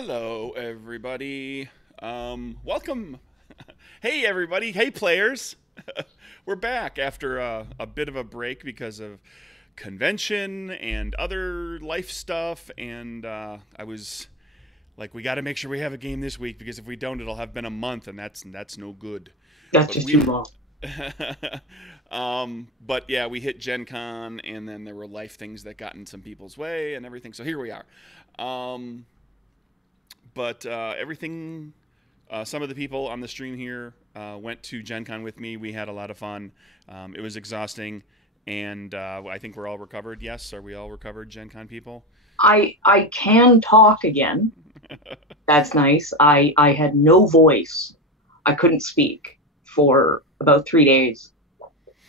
Hello, everybody. Welcome. Hey, everybody. Hey, players. We're back after a bit of a break because of convention and other life stuff. And I was like, we got to make sure we have a game this week because if we don't, it'll have been a month, and that's no good. That's But just too we, long. but yeah, we hit Gen Con, and then there were life things that got in some people's way and everything. So here we are. Um, but everything, some of the people on the stream here went to Gen Con with me. We had a lot of fun. It was exhausting, and I think we're all recovered. Yes, are we all recovered, Gen Con people? I can talk again. That's nice. I had no voice. I couldn't speak for about 3 days.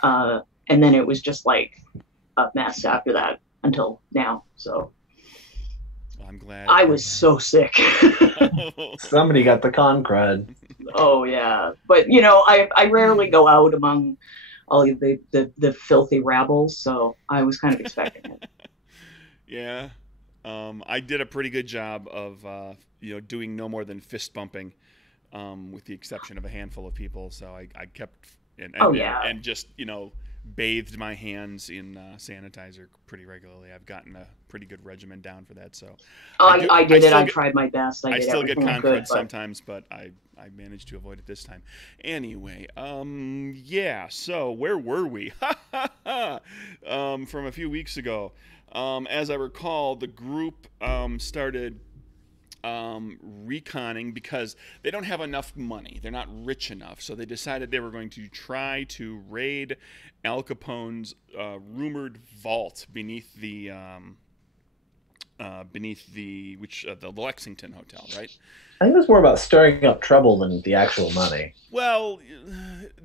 And then it was just like a mess after that until now. So I'm glad. I was so sick. Somebody got the con crud. Oh yeah. But I rarely go out among all the filthy rabble, so I was kind of expecting it. Yeah. I did a pretty good job of doing no more than fist bumping, with the exception of a handful of people. So I kept Oh yeah. and just bathed my hands in sanitizer pretty regularly. I've gotten a pretty good regimen down for that. So I did it. still I get, tried my best. I I did still get everything I con could, crud but sometimes, but I managed to avoid it this time. Anyway, yeah. So where were we? From a few weeks ago. As I recall, the group started reconning because they don't have enough money. They're not rich enough. So they decided they were going to try to raid Al Capone's rumored vault the Lexington Hotel, right? I think it was more about stirring up trouble than the actual money. Well,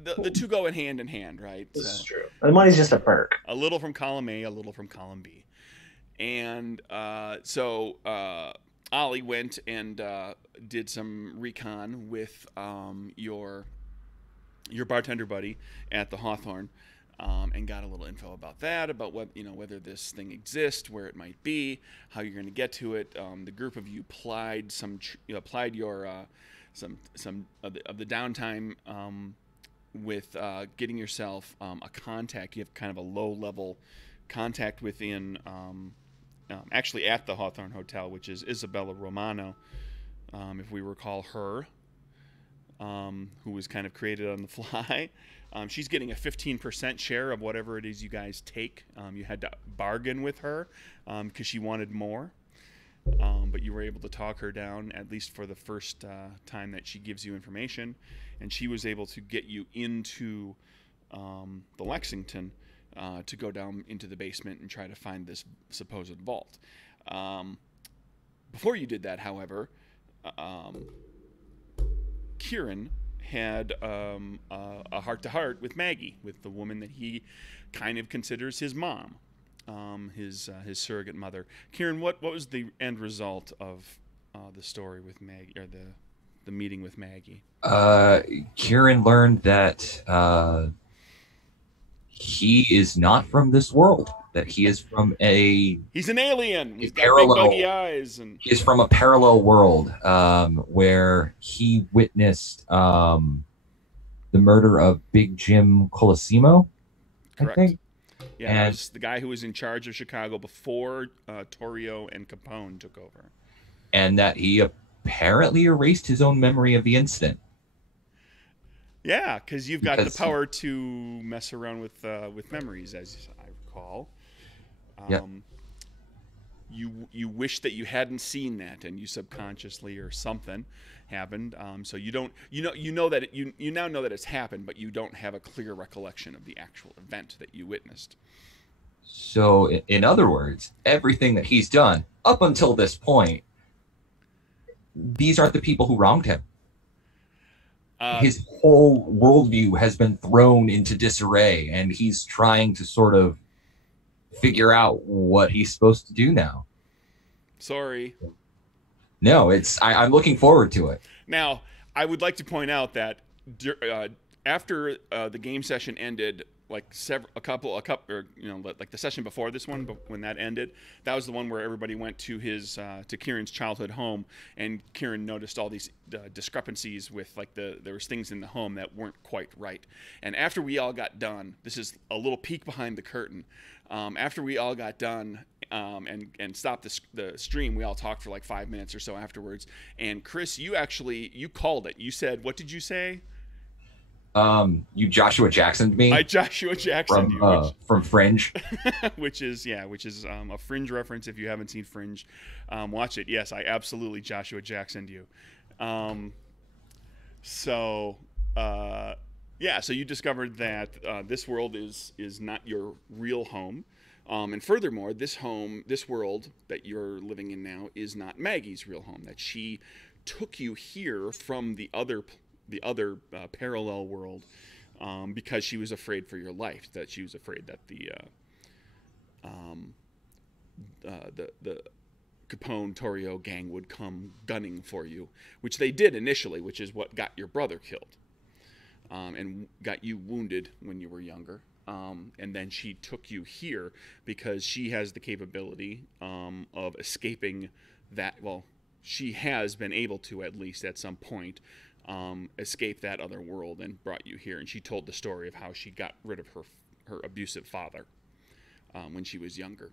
the two go in hand, right? This is So true. The money's just a perk. a little from column A, a little from column B. And so Ollie went and did some recon with your bartender buddy at the Hawthorne, and got a little info about that, about what whether this thing exists, where it might be, how you're going to get to it. The group of you applied your some of the downtime with getting yourself a contact. You have kind of a low level contact within. Actually at the Hawthorne Hotel, which is Isabella Romano, if we recall her, who was kind of created on the fly. She's getting a 15% share of whatever it is you guys take. You had to bargain with her because she wanted more, but you were able to talk her down, at least for the first time that she gives you information, and she was able to get you into the Lexington, to go down into the basement and try to find this supposed vault. Before you did that, however, Kieran had a heart-to-heart with Maggie, with the woman that he kind of considers his mom, his surrogate mother. Kieran, what was the end result of the story with Maggie, or the meeting with Maggie? Kieran learned that he is not from this world. That he is from He's an alien. He's got parallel, big buggy eyes, and he is from a parallel world where he witnessed the murder of Big Jim Colosimo, I correct. think. Yeah, And that was the guy who was in charge of Chicago before Torrio and Capone took over. and that he apparently erased his own memory of the incident. Yeah, because you've got the Because power to mess around with memories, as I recall. Yeah. You wish that you hadn't seen that, and you subconsciously or something happened. So you don't you know that you now know that it's happened, but you don't have a clear recollection of the actual event that you witnessed. So, in other words, everything that he's done up until this point, these aren't the people who wronged him. His whole worldview has been thrown into disarray, and he's trying to sort of figure out what he's supposed to do now. Sorry. No, I'm looking forward to it. Now, I would like to point out that after the game session ended, a couple, or like the session before this one, but when that ended, that was the one where everybody went to his to Kieran's childhood home, and Kieran noticed all these discrepancies with like there was things in the home that weren't quite right. And after we all got done, this is a little peek behind the curtain. After we all got done and stopped the stream, we all talked for like 5 minutes or so afterwards. And Chris, you called it. You said, what did you say? You Joshua Jacksoned me. I Joshua Jacksoned you from Fringe, which is a Fringe reference. If you haven't seen Fringe, watch it. Yes, I absolutely Joshua Jacksoned you. So you discovered that this world is not your real home, and furthermore, this world that you're living in now is not Maggie's real home. That she took you here from the other parallel world because she was afraid for your life. That she was afraid that the Capone Torrio gang would come gunning for you, which they did initially, which is what got your brother killed and got you wounded when you were younger. And then she took you here because she has the capability of escaping that. Well, she has been able to, at least at some point, escape that other world and brought you here. And she told the story of how she got rid of her abusive father when she was younger,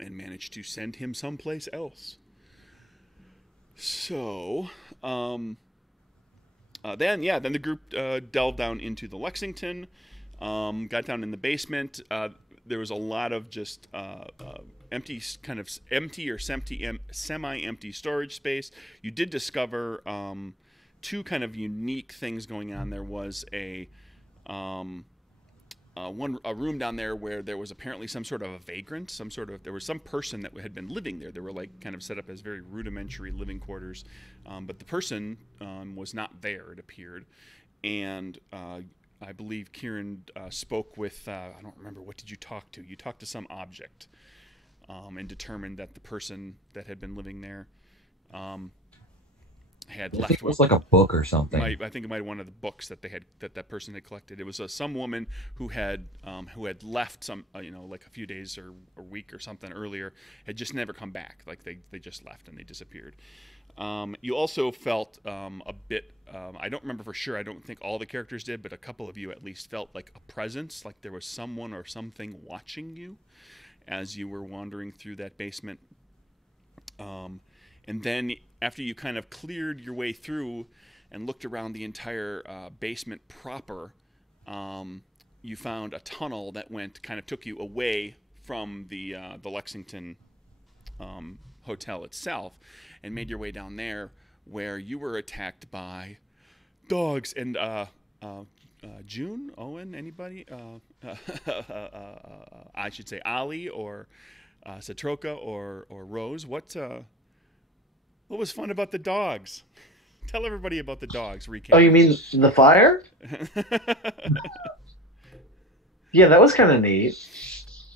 and managed to send him someplace else. So then the group delved down into the Lexington, got down in the basement. There was a lot of just empty or semi-empty storage space. You did discover two kind of unique things going on. There was a room down there where there was apparently some sort of a vagrant, there was some person that had been living there. They were like kind of set up as very rudimentary living quarters, but the person was not there, it appeared. And I believe Kieran spoke with, I don't remember, what did you talk to? You talked to some object and determined that the person that had been living there had left. It was like a book or something. I think it might have one of the books that that person had collected. It was some woman who had left some, like a few days or a week or something earlier, had just never come back. Like they just left and they disappeared. You also felt a bit, I don't remember for sure, I don't think all the characters did, but a couple of you at least felt like a presence, like there was someone or something watching you as you were wandering through that basement. And then after you kind of cleared your way through and looked around the entire basement proper, you found a tunnel that took you away from the Lexington hotel itself, and made your way down there, where you were attacked by dogs. And June, Owen, anybody? I should say Ali or Satroka or Rose. What was fun about the dogs? Tell everybody about the dogs. Recap. Oh, you mean the fire? Yeah, that was kind of neat.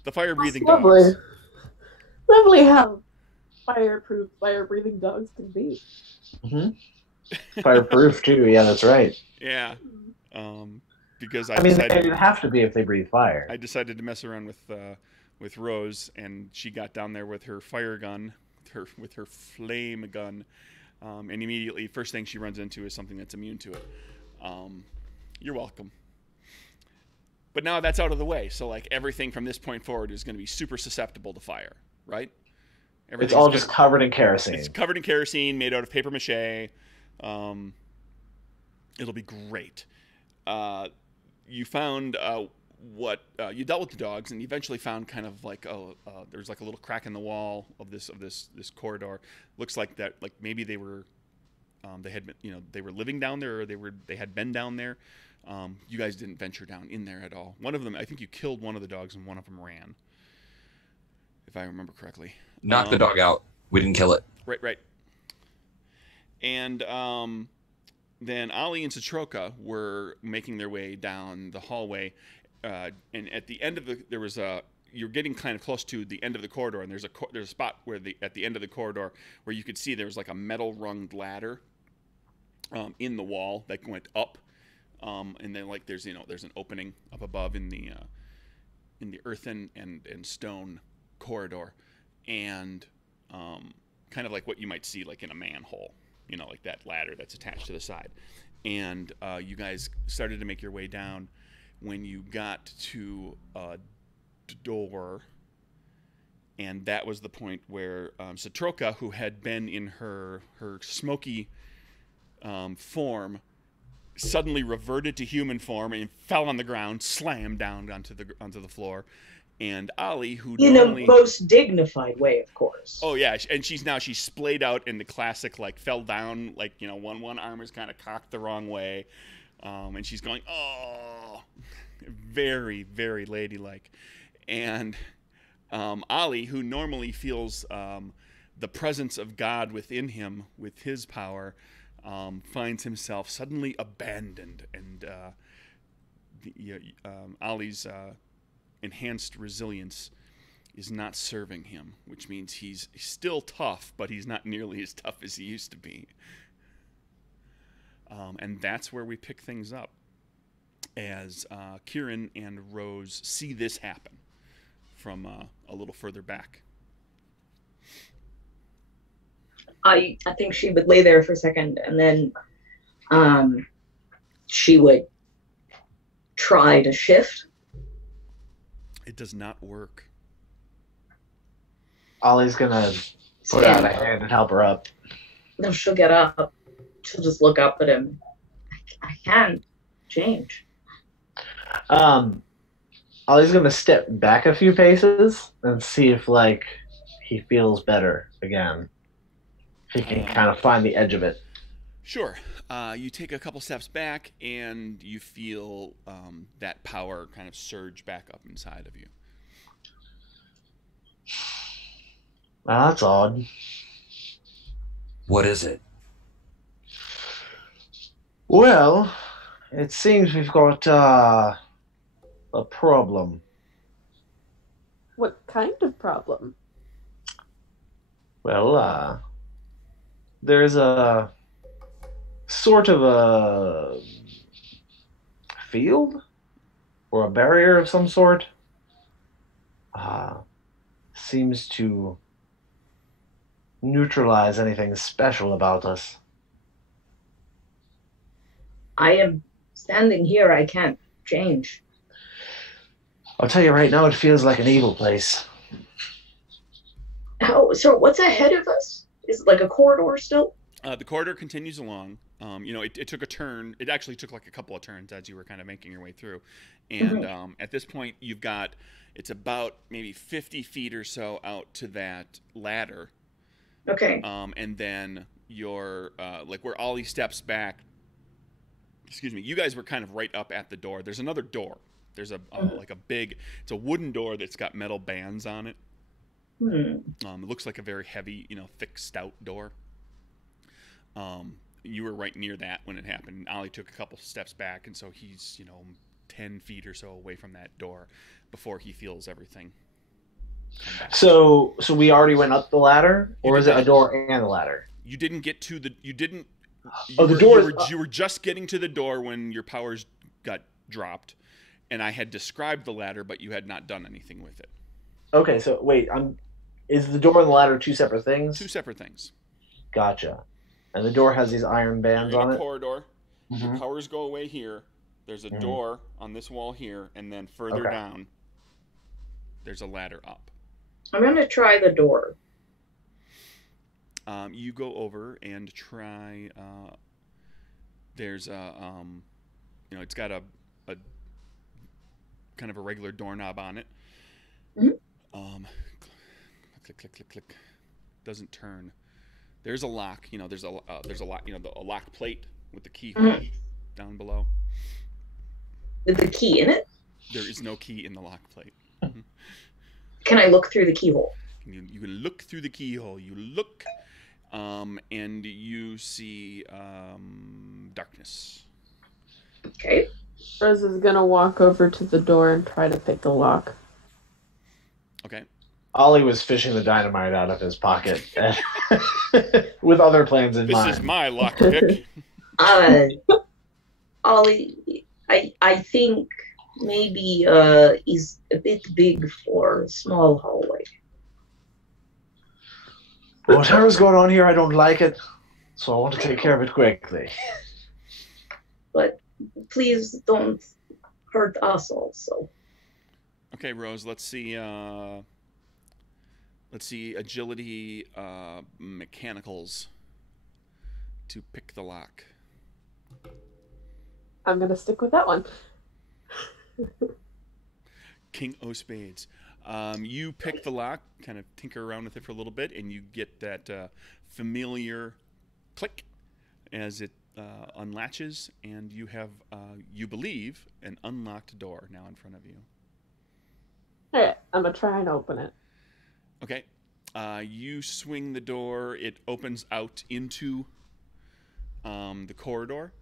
The fire-breathing lovely. dogs. Lovely how fireproof, fire-breathing dogs can be. Mm-hmm. Fireproof too. Yeah, that's right. Yeah. Because I mean, it'd have to be if they breathe fire. I decided to mess around with Rose, and she got down there with her fire gun, with her flame gun, and immediately, first thing she runs into is something that's immune to it. You're welcome. But now that's out of the way, so like everything from this point forward is going to be super susceptible to fire, right? It's all just covered in kerosene. It's covered in kerosene, made out of paper mache. It'll be great. You found you dealt with the dogs, and you eventually found kind of like there's like a little crack in the wall of this corridor. Looks like that, like maybe they were they had been, they were living down there, or they had been down there. You guys didn't venture down in there at all. One of them, I think you killed one of the dogs, and one of them ran, if I remember correctly. Knocked the dog out. We didn't kill it. Right. And then Ali and Satroka were making their way down the hallway, and at the end of you're getting kind of close to the end of the corridor, and there's a spot where at the end of the corridor where you could see there was like a metal runged ladder in the wall that went up and then like there's there's an opening up above in the earthen and stone corridor, and kind of like what you might see like in a manhole, like that ladder that's attached to the side. And you guys started to make your way down when you got to a door, and that was the point where Satroka, who had been in her smoky form, suddenly reverted to human form and fell on the ground, slammed down onto the floor. And Ollie, who in a most dignified way, of course. Oh yeah, and she's splayed out in the classic like fell down, like one arm is kind of cocked the wrong way, and she's going oh, very very ladylike. And Ollie, who normally feels the presence of God within him with his power, finds himself suddenly abandoned, and Ollie's enhanced resilience is not serving him, which means he's still tough, but he's not nearly as tough as he used to be. And that's where we pick things up, as Kieran and Rose see this happen from a little further back. I think she would lay there for a second, and then she would try to shift. It does not work. Ollie's gonna put out a hand and help her up. No, she'll get up. She'll just look up at him. I can't change. Ollie's gonna step back a few paces and see if he feels better again. If he can kind of find the edge of it. Sure. You take a couple steps back, and you feel that power kind of surge back up inside of you. Well, that's odd. What is it? Well, it seems we've got a problem. What kind of problem? Well, there's a sort of a field or a barrier of some sort. Seems to neutralize anything special about us. I am standing here. I can't change. I'll tell you right now, it feels like an evil place. So what's ahead of us? Is it like a corridor still? The corridor continues along. It took a turn. It actually took like a couple of turns as you were kind of making your way through. And at this point, it's about maybe 50 feet or so out to that ladder. Okay. And then you're where Ollie steps back. Excuse me. You guys were kind of right up at the door. There's another door. There's it's a wooden door that's got metal bands on it. It looks like a very heavy, thick, stout door. You were right near that when it happened. Ollie took a couple steps back, and so he's 10 feet or so away from that door before he feels everything come back. So we already went up the ladder, or is it a door and a ladder? You didn't get to the. You didn't. The door. You were just getting to the door when your powers got dropped, and I had described the ladder, but you had not done anything with it. Okay, so wait, is the door and the ladder two separate things? Two separate things. Gotcha. And the door has these iron bands You're in on a it? corridor. Your powers go away here. There's a door on this wall here, and then further down, there's a ladder up. I'm going to try the door. You go over and try. There's it's got a kind of a regular doorknob on it. Click, click, click, click. Doesn't turn. There's a lock. There's a lock. A lock plate with the keyhole down below. With the key in it? There is no key in the lock plate. Can I look through the keyhole? You can look through the keyhole. You look, and you see darkness. Okay. Rose is gonna walk over to the door and try to pick the lock. Okay. Ollie was fishing the dynamite out of his pocket with other plans in mind. This is my lock pick. Ollie, I think maybe is a bit big for a small hallway. Whatever's going on here, I don't like it, so I want to take care of it quickly. But please don't hurt us also. Okay, Rose. Let's see. Agility, mechanicals to pick the lock. I'm gonna stick with that one. King O Spades. You pick the lock, kind of tinker around with it for a little bit, and you get that familiar click as it unlatches, and you have, you believe, an unlocked door now in front of you. All right, I'm gonna try and open it. Okay. You swing the door. It opens out into the corridor,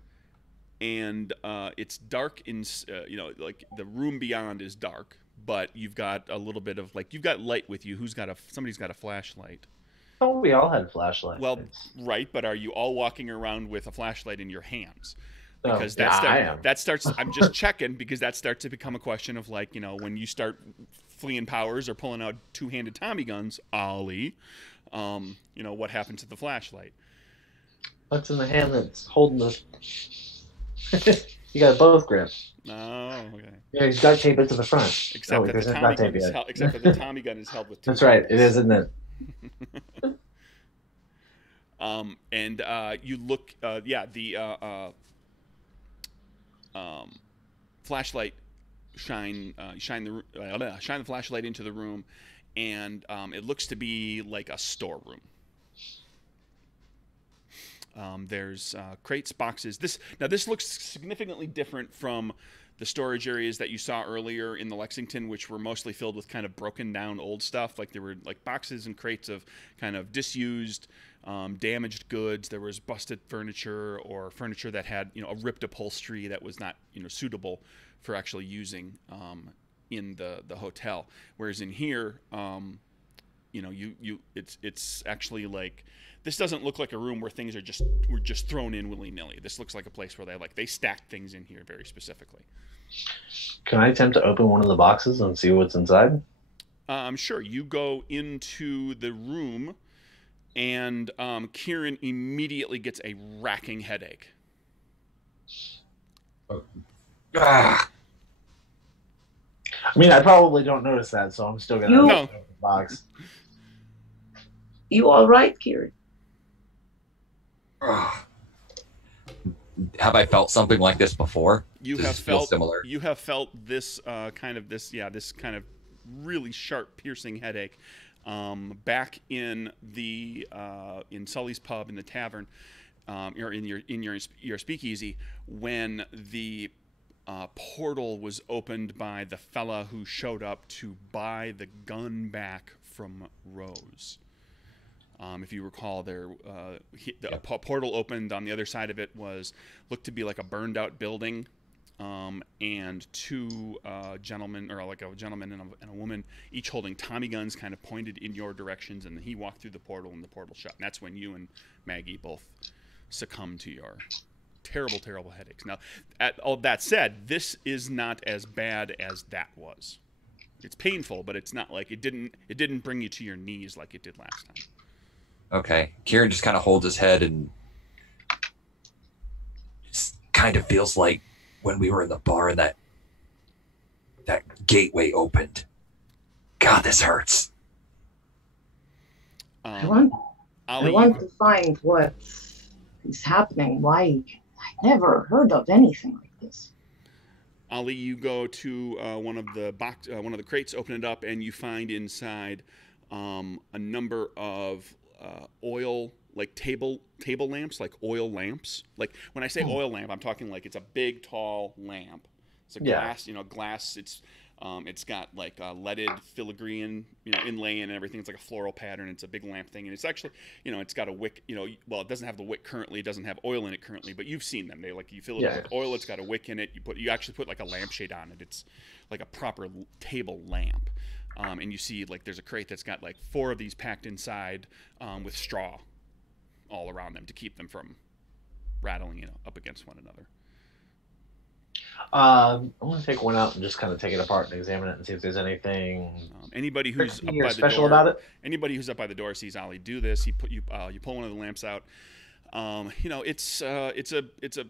and it's dark like the room beyond is dark, but you've got a little bit of you've got light with you. Somebody's got a flashlight. Oh, we all had flashlights. Well, right, but are you all walking around with a flashlight in your hands? Oh, Because I am. that starts. I'm just checking because that starts to become a question of when you start fleeing powers or pulling out two-handed Tommy guns, Ollie. What happened to the flashlight? What's in the hand that's holding the? You got both grips. Oh, okay. Yeah, you duct tape it to the front. Except that the Tommy gun is held with two. That's right. It is, isn't it? And you look. Flashlight shine the flashlight into the room, and it looks to be like a storeroom. There's crates, boxes. This looks significantly different from the storage areas that you saw earlier in the Lexington, which were mostly filled with kind of broken down old stuff. Like there were boxes and crates of kind of disused, damaged goods. There was busted furniture or furniture that had a ripped upholstery that was not suitable for actually using in the hotel. Whereas in here, it's actually like. This doesn't look like a room where things were just thrown in willy-nilly. This looks like a place where they stacked things in here very specifically. Can I attempt to open one of the boxes and see what's inside? Sure. You go into the room, and Kieran immediately gets a racking headache. I mean, I probably don't notice that, so I'm still going to open the box. You all right, Kieran? Have I felt something like this before? You Does have this feel felt similar. You have felt this kind of really sharp, piercing headache back in the in Sully's pub in the tavern, or in your speakeasy when the portal was opened by the fella who showed up to buy the gun back from Rose. If you recall, a portal opened. On the other side of it looked to be like a burned out building, and two gentlemen, or like a gentleman and a woman, each holding Tommy guns, kind of pointed in your directions. And he walked through the portal, and the portal shut. And that's when you and Maggie both succumbed to your terrible, terrible headaches. Now, all that said, this is not as bad as that was. It's painful, but it's not like it didn't bring you to your knees like it did last time. Okay. Kieran just kind of holds his head and just kind of feels like when we were in the bar and that gateway opened. God, this hurts. I want to find what is happening. Why? I never heard of anything like this. Ollie, you go to one of the crates, open it up, and you find inside a number of oil, like table lamps, like oil lamps. Like when I say oil lamp, I'm talking like it's a big, tall lamp. It's a glass, glass. It's got like leaded filigree inlay and everything. It's like a floral pattern. It's a big lamp thing, and it's actually, it's got a wick. Well, it doesn't have the wick currently. It doesn't have oil in it currently, but you've seen them. You fill it up with oil. It's got a wick in it. You actually put like a lampshade on it. It's like a proper table lamp. And you see there's a crate that's got like 4 of these packed inside with straw all around them to keep them from rattling up against one another. I'm going to take one out and just kind of take it apart and examine it and see if there's anything Anybody who's up tricky or by the special door, about it. anybody who's up by the door sees Ollie do this. You pull one of the lamps out. It's a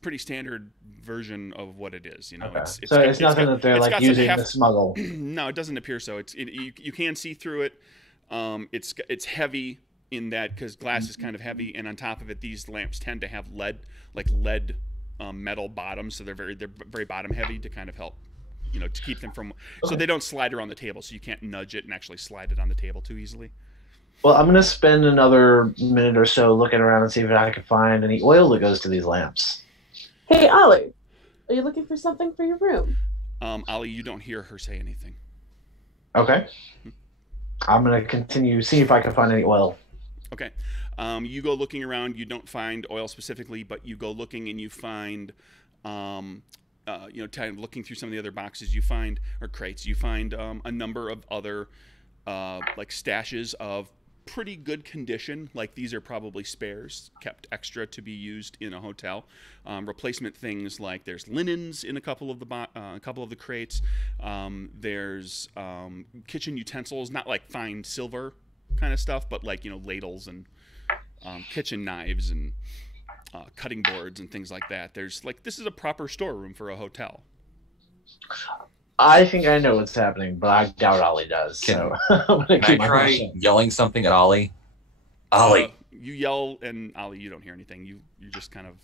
pretty standard version of what it is. Okay. It's So it's nothing that they're like using to smuggle. No, it doesn't appear so. You can see through it. It's heavy in that because glass is kind of heavy, and on top of it, these lamps tend to have lead metal bottoms, so they're very bottom heavy to kind of help, to keep them from, so they don't slide around the table, so you can't nudge it and actually slide it on the table too easily. Well, I'm going to spend another minute or so looking around and see if I can find any oil that goes to these lamps. Hey, Ollie, are you looking for something for your room? Ollie, you don't hear her say anything. Okay. I'm going to continue, see if I can find any oil. Okay. You go looking around. You don't find oil specifically, but you go looking and you find, kind of looking through some of the other boxes you find, or crates, you find a number of other like stashes of pretty good condition. Like these are probably spares kept extra to be used in a hotel. Replacement things like there's linens in a couple of the crates. There's kitchen utensils, not like fine silver kind of stuff, but like ladles and kitchen knives and cutting boards and things like that. This is a proper storeroom for a hotel. I think I know what's happening, but I doubt Ollie does. Can I try yelling something at Ollie? Ollie. You yell, and Ollie, you don't hear anything. You're just kind of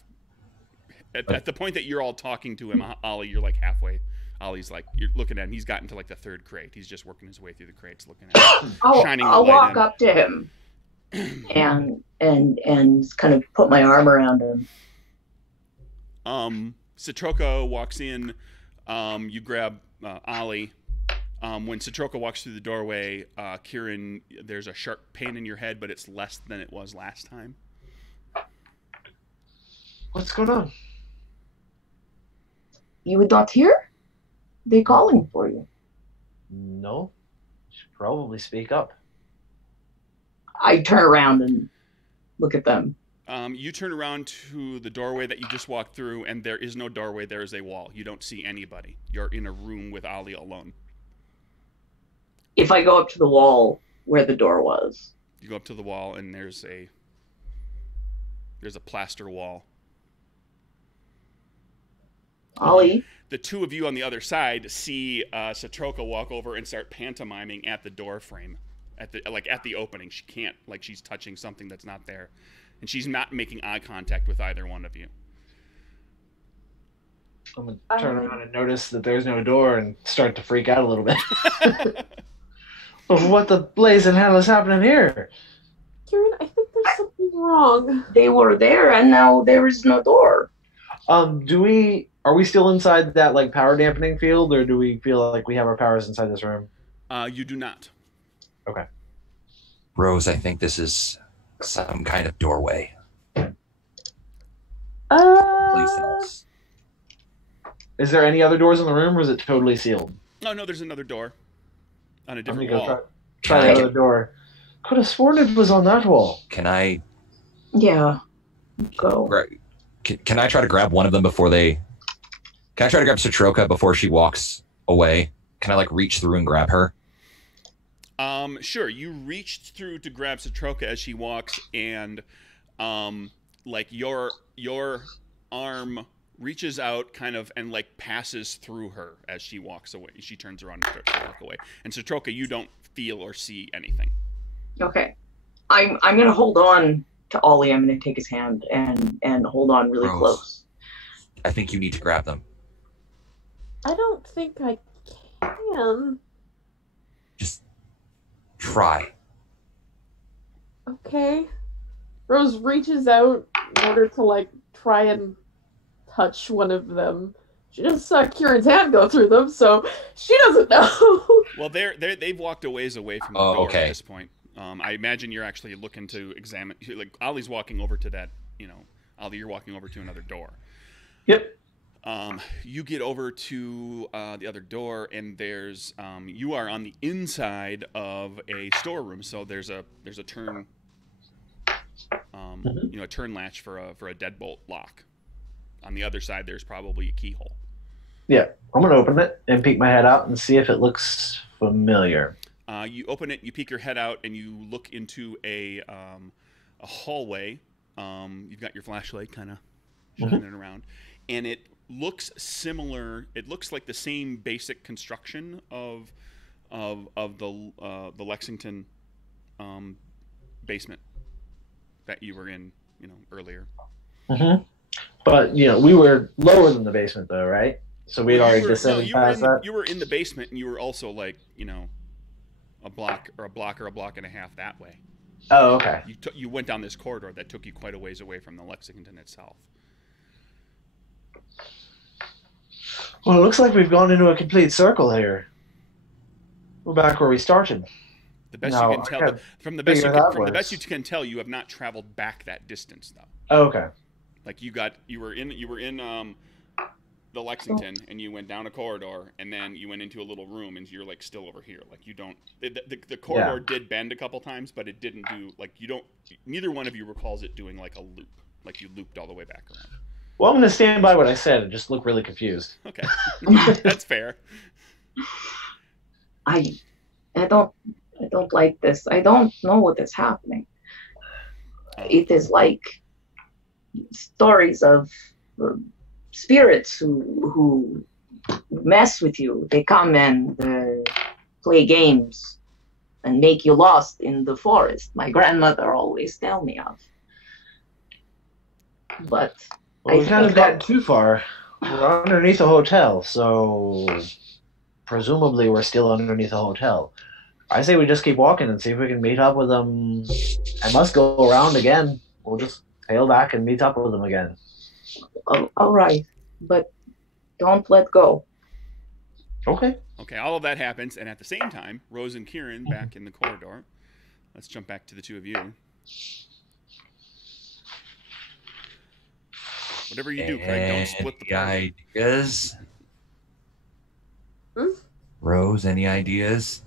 at the point that you're all talking to him. Ollie, you're like halfway. Ollie's like, you're looking at him. He's gotten to like the third crate. He's just working his way through the crates, looking at him, shining the I'll light walk in. up to him and kind of put my arm around him. Satroka walks in. You grab Ollie. When Satroka walks through the doorway, Kieran, there's a sharp pain in your head, but it's less than it was last time. What's going on? You would not hear? They're calling for you. No. You should probably speak up. I turn around and look at them. You turn around to the doorway that you just walked through, and there is no doorway. There is a wall. You don't see anybody. You're in a room with Ollie alone. If I go up to the wall where the door was. You go up to the wall, and there's a plaster wall. Ollie? The two of you on the other side see Satroka walk over and start pantomiming at the door frame, at the opening. She can't, she's touching something that's not there, and she's not making eye contact with either one of you. I'm going to turn around and notice that there's no door and start to freak out a little bit. What the blazing hell is happening here? Kieran, I think there's something wrong. They were there, and now there is no door. Are we still inside that power dampening field, or do we feel like we have our powers inside this room? You do not. Okay. Rose, I think this is some kind of doorway. Please tell us. Is there any other doors in the room, or is it totally sealed? No, there's another door on a I'm gonna different go wall. try the other door. Could have sworn it was on that wall. Can I? Yeah. Go. Can I try to grab one of them before they? Can I try to grab Satroka before she walks away? Can I reach through and grab her? Sure. You reached through to grab Satroka as she walks, and your arm reaches out kind of and passes through her as she walks away. She turns around and starts to walk away. And Satroka, you don't feel or see anything. Okay. I'm gonna hold on to Ollie. I'm gonna take his hand and hold on really Rose, close. I think you need to grab them. I don't think I can. Just try. Okay. Rose reaches out in order to try and touch one of them. She just saw Kieran's hand go through them, so she doesn't know. Well, they've walked a ways away from the door okay. at this point. I imagine you're actually looking to examine. Ollie's walking over to that. Ollie, you're walking over to another door. Yep. You get over to the other door, and there's you are on the inside of a storeroom. So there's a turn, a turn latch for a deadbolt lock. On the other side, there's probably a keyhole. Yeah, I'm gonna open it and peek my head out and see if it looks familiar. You open it, you peek your head out, and you look into a hallway. You've got your flashlight kind of shining it around, and it looks similar. It looks like the same basic construction of the Lexington basement that you were in, earlier. Mm-hmm. But we were lower than the basement, though, right? So we'd already descended past that. You were in the basement, and you were also like a block or a block and a half that way. Oh, okay. You went down this corridor that took you quite a ways away from the Lexington itself. Well, it looks like we've gone into a complete circle here. We're back where we started. The best you can tell, from the best you can tell, you have not traveled back that distance, though. Oh, okay. Like you were in the Lexington, and you went down a corridor, and then you went into a little room, and you're like still over here. Like you don't. The corridor did bend a couple times, but it didn't do like you don't. Neither one of you recalls it doing like a loop, like you looped all the way back around. Well, I'm going to stand by what I said and just look really confused. Okay, that's fair. I don't like this. I don't know what is happening. It is like stories of spirits who mess with you. They come and play games and make you lost in the forest. My grandmother always tell me of. But we kind of got too far. We're underneath a hotel, so presumably we're still underneath a hotel. I say we just keep walking and see if we can meet up with them. I must go around again. We'll just tail back and meet up with them again. All right, but don't let go. Okay. Okay, all of that happens, and at the same time, Rose and Kieran back in the corridor. Let's jump back to the two of you. Whatever you do, Craig, don't split the party. Ideas? Rose, any ideas?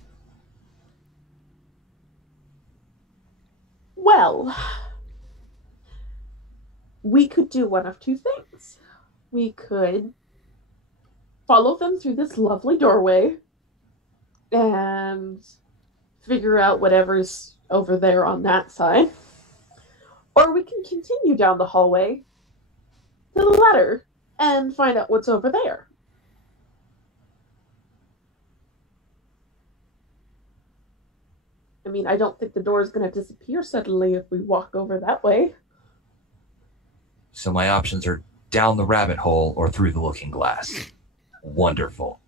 Well, we could do one of two things. We could follow them through this lovely doorway and figure out whatever's over there on that side. Or we can continue down the hallway to the ladder and find out what's over there. I mean, I don't think the door is going to disappear suddenly if we walk over that way. So my options are down the rabbit hole or through the looking glass. Wonderful.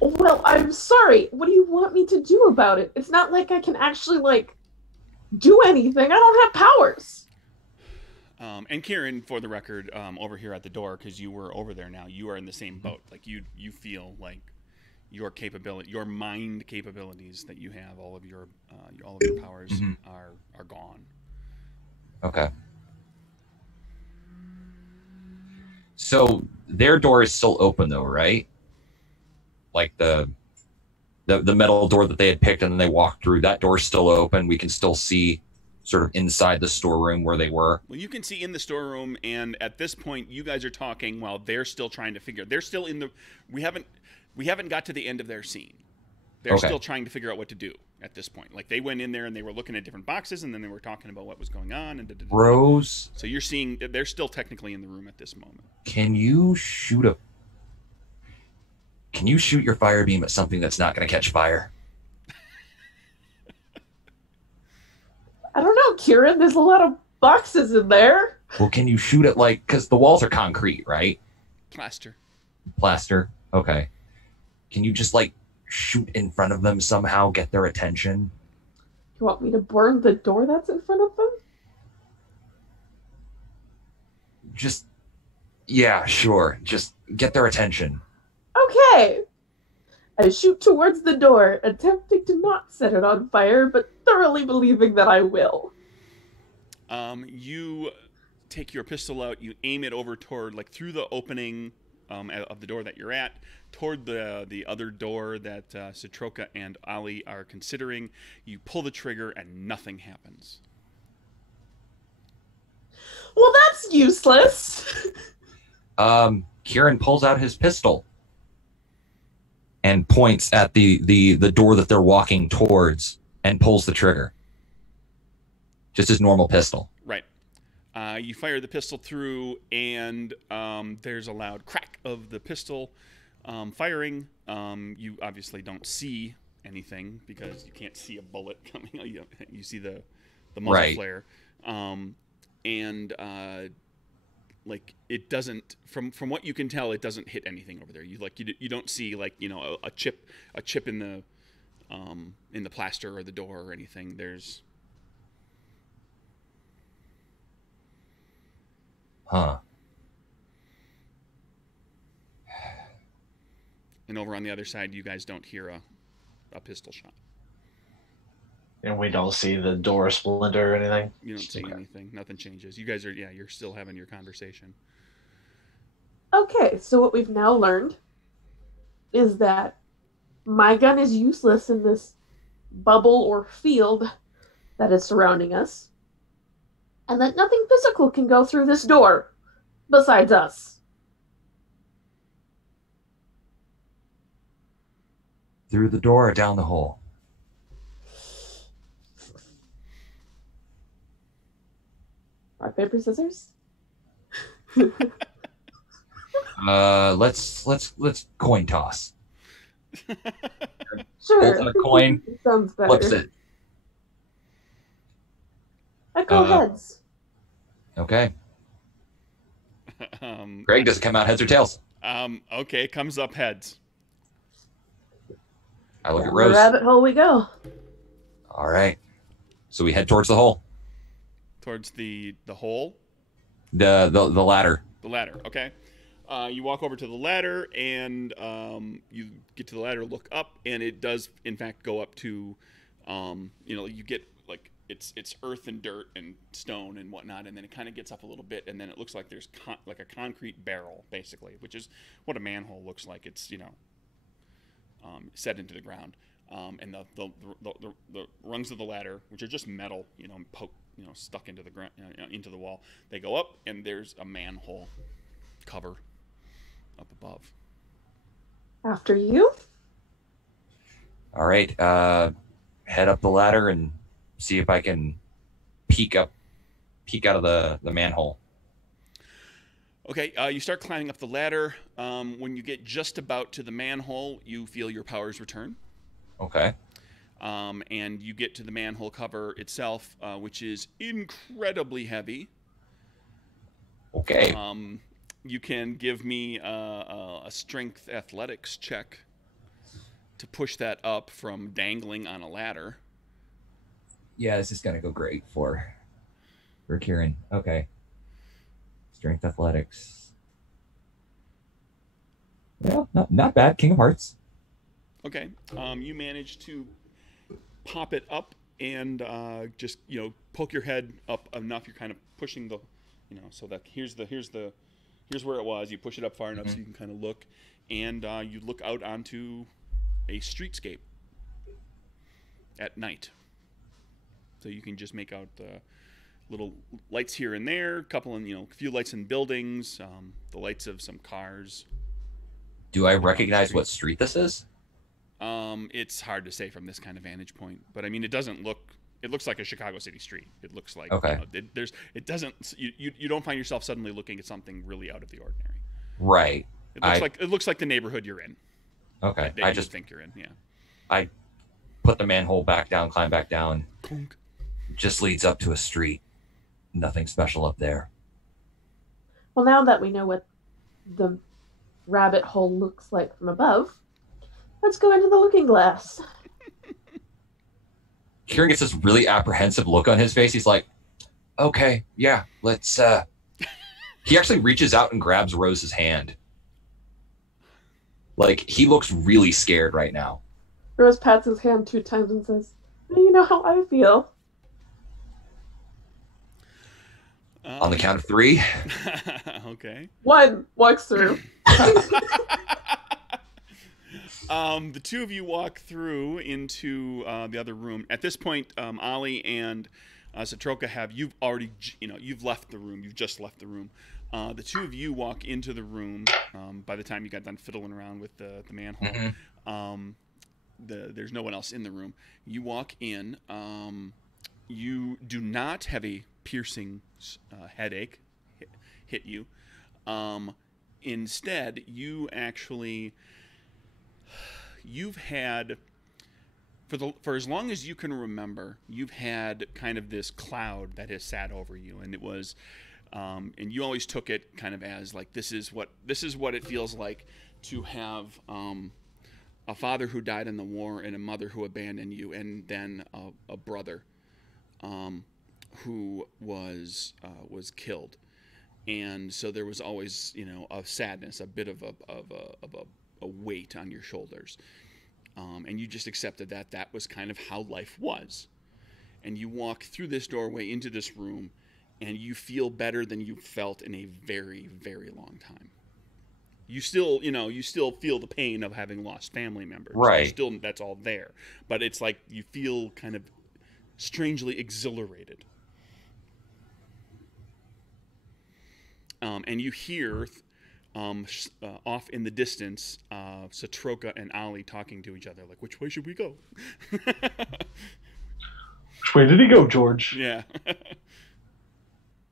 Well, I'm sorry. What do you want me to do about it? It's not like I can actually, do anything. I don't have powers. And Kieran, for the record, over here at the door, because you were over there now, you are in the same boat. Like, you feel like your mind capabilities that you have, all of your powers are gone. Okay. So their door is still open, though, right? Like the metal door that they had picked and then they walked through, that door's still open. We can still see sort of inside the storeroom where they were. Well, you can see in the storeroom, and at this point, you guys are talking while they're still trying to figure. They're still in the. We haven't got to the end of their scene. They're still trying to figure out what to do at this point. Like, they went in there and they were looking at different boxes, and then they were talking about what was going on. And Rose. So you're seeing they're still technically in the room at this moment. Can you shoot your fire beam at something that's not going to catch fire? I don't know, Kieran. There's a lot of boxes in there. Well, can you shoot it because the walls are concrete, right? Plaster. Okay. Can you just shoot in front of them somehow, get their attention? You want me to burn the door that's in front of them? Yeah, sure. Just get their attention. Okay. I shoot towards the door, attempting to not set it on fire, but thoroughly believing that I will. You take your pistol out, you aim it over toward, through the opening of the door that you're at, toward the other door that Citroka and Ali are considering. You pull the trigger and nothing happens. Well, that's useless. Kieran pulls out his pistol and points at the door that they're walking towards and pulls the trigger. Just his normal pistol. Right. You fire the pistol through, and there's a loud crack of the pistol firing. You obviously don't see anything because you can't see a bullet coming. You see the muzzle flare, and like it doesn't. From what you can tell, it doesn't hit anything over there. You don't see a chip in the plaster or the door or anything. There's. Huh. And over on the other side, you guys don't hear a pistol shot. And we don't see the door splinter or anything? You don't see anything. Nothing changes. You guys are, you're still having your conversation. Okay, so what we've now learned is that my gun is useless in this bubble or field that is surrounding us, and that nothing physical can go through this door besides us. Through the door or down the hole? Rock, paper, scissors? Let's coin toss. Sure. Pulls out a coin, Sounds better. flips it. I go heads. Okay. Greg, does it come out heads or tails? Okay, comes up heads. I look at Down Rose. the rabbit hole we go. All right. So we head towards the hole. Towards the hole? The ladder. The ladder, okay. You walk over to the ladder, and you get to the ladder, look up, and it does, in fact, go up to, you get, like, it's earth and dirt and stone and whatnot, and then it kind of gets up a little bit, and then it looks like there's, like, a concrete barrel, basically, which is what a manhole looks like. It's, set into the ground. And the rungs of the ladder, which are just metal, stuck into the ground, into the wall, they go up, and there's a manhole cover up above. After you? All right. Head up the ladder and see if I can peek out of the manhole. Okay, you start climbing up the ladder. When you get just about to the manhole, you feel your powers return. Okay. And you get to the manhole cover itself, which is incredibly heavy. Okay. You can give me a strength athletics check to push that up from dangling on a ladder. Yeah, this is gonna go great for Kieran. Okay. Strength athletics. Yeah, not bad. King of Hearts. Okay. You manage to pop it up and just poke your head up enough. You're kind of pushing the, so that here's where it was. You push it up far enough so you can kind of look, and you look out onto a streetscape at night. So you can just make out the little lights here and there, a few lights in buildings, the lights of some cars. Do I recognize what street this is? It's hard to say from this kind of vantage point, but I mean, it looks like a Chicago City street. It looks like, okay. You don't find yourself suddenly looking at something really out of the ordinary. Right. It looks like the neighborhood you're in. Okay. I just think you're in. Yeah. I put the manhole back down, climb back down. Clunk. Just leads up to a street. Nothing special up there. Well, now that we know what the rabbit hole looks like from above, let's go into the looking glass. Kieran gets this really apprehensive look on his face. He's like, okay, yeah, let's... He actually reaches out and grabs Rose's hand. Like, he looks really scared right now. Rose pats his hand 2 times and says, you know how I feel. On the count of 3. Okay. 1 walks through. The two of you walk through into the other room. At this point, Ollie and Satroka you've already, you've left the room. You've just left the room. The two of you walk into the room. By the time you got done fiddling around with the manhole, there's no one else in the room. You walk in. You do not have a piercing headache hit you. Instead, you've had for as long as you can remember, you've had kind of this cloud that has sat over you, and it was, and you always took it kind of as like this is what it feels like to have a father who died in the war and a mother who abandoned you, and then a brother who was killed, and so there was always a sadness, a bit of a weight on your shoulders. And you just accepted that was kind of how life was. And you walk through this doorway into this room, and you feel better than you felt in a very, very long time. You still feel the pain of having lost family members. Right. That's all there. But it's like you feel kind of strangely exhilarated. And you hear... off in the distance, Satroka and Ollie talking to each other, like, which way should we go? Which way did he go, George? Yeah.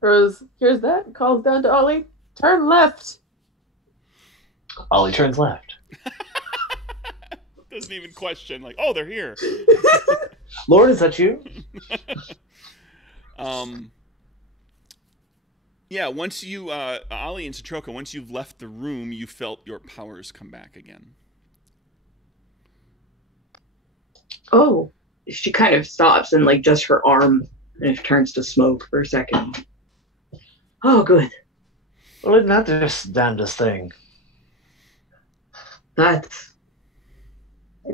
Rose hears that and calls down to Ollie, turn left. Ollie turns left. Doesn't even question, like, oh, they're here. Lord, is that you? Yeah, once you, Ollie and Satroka, once you've left the room, you felt your powers come back again. Oh, she kind of stops and like just her arm and it turns to smoke for a second. Oh, good. Well, isn't that just damnedest thing? I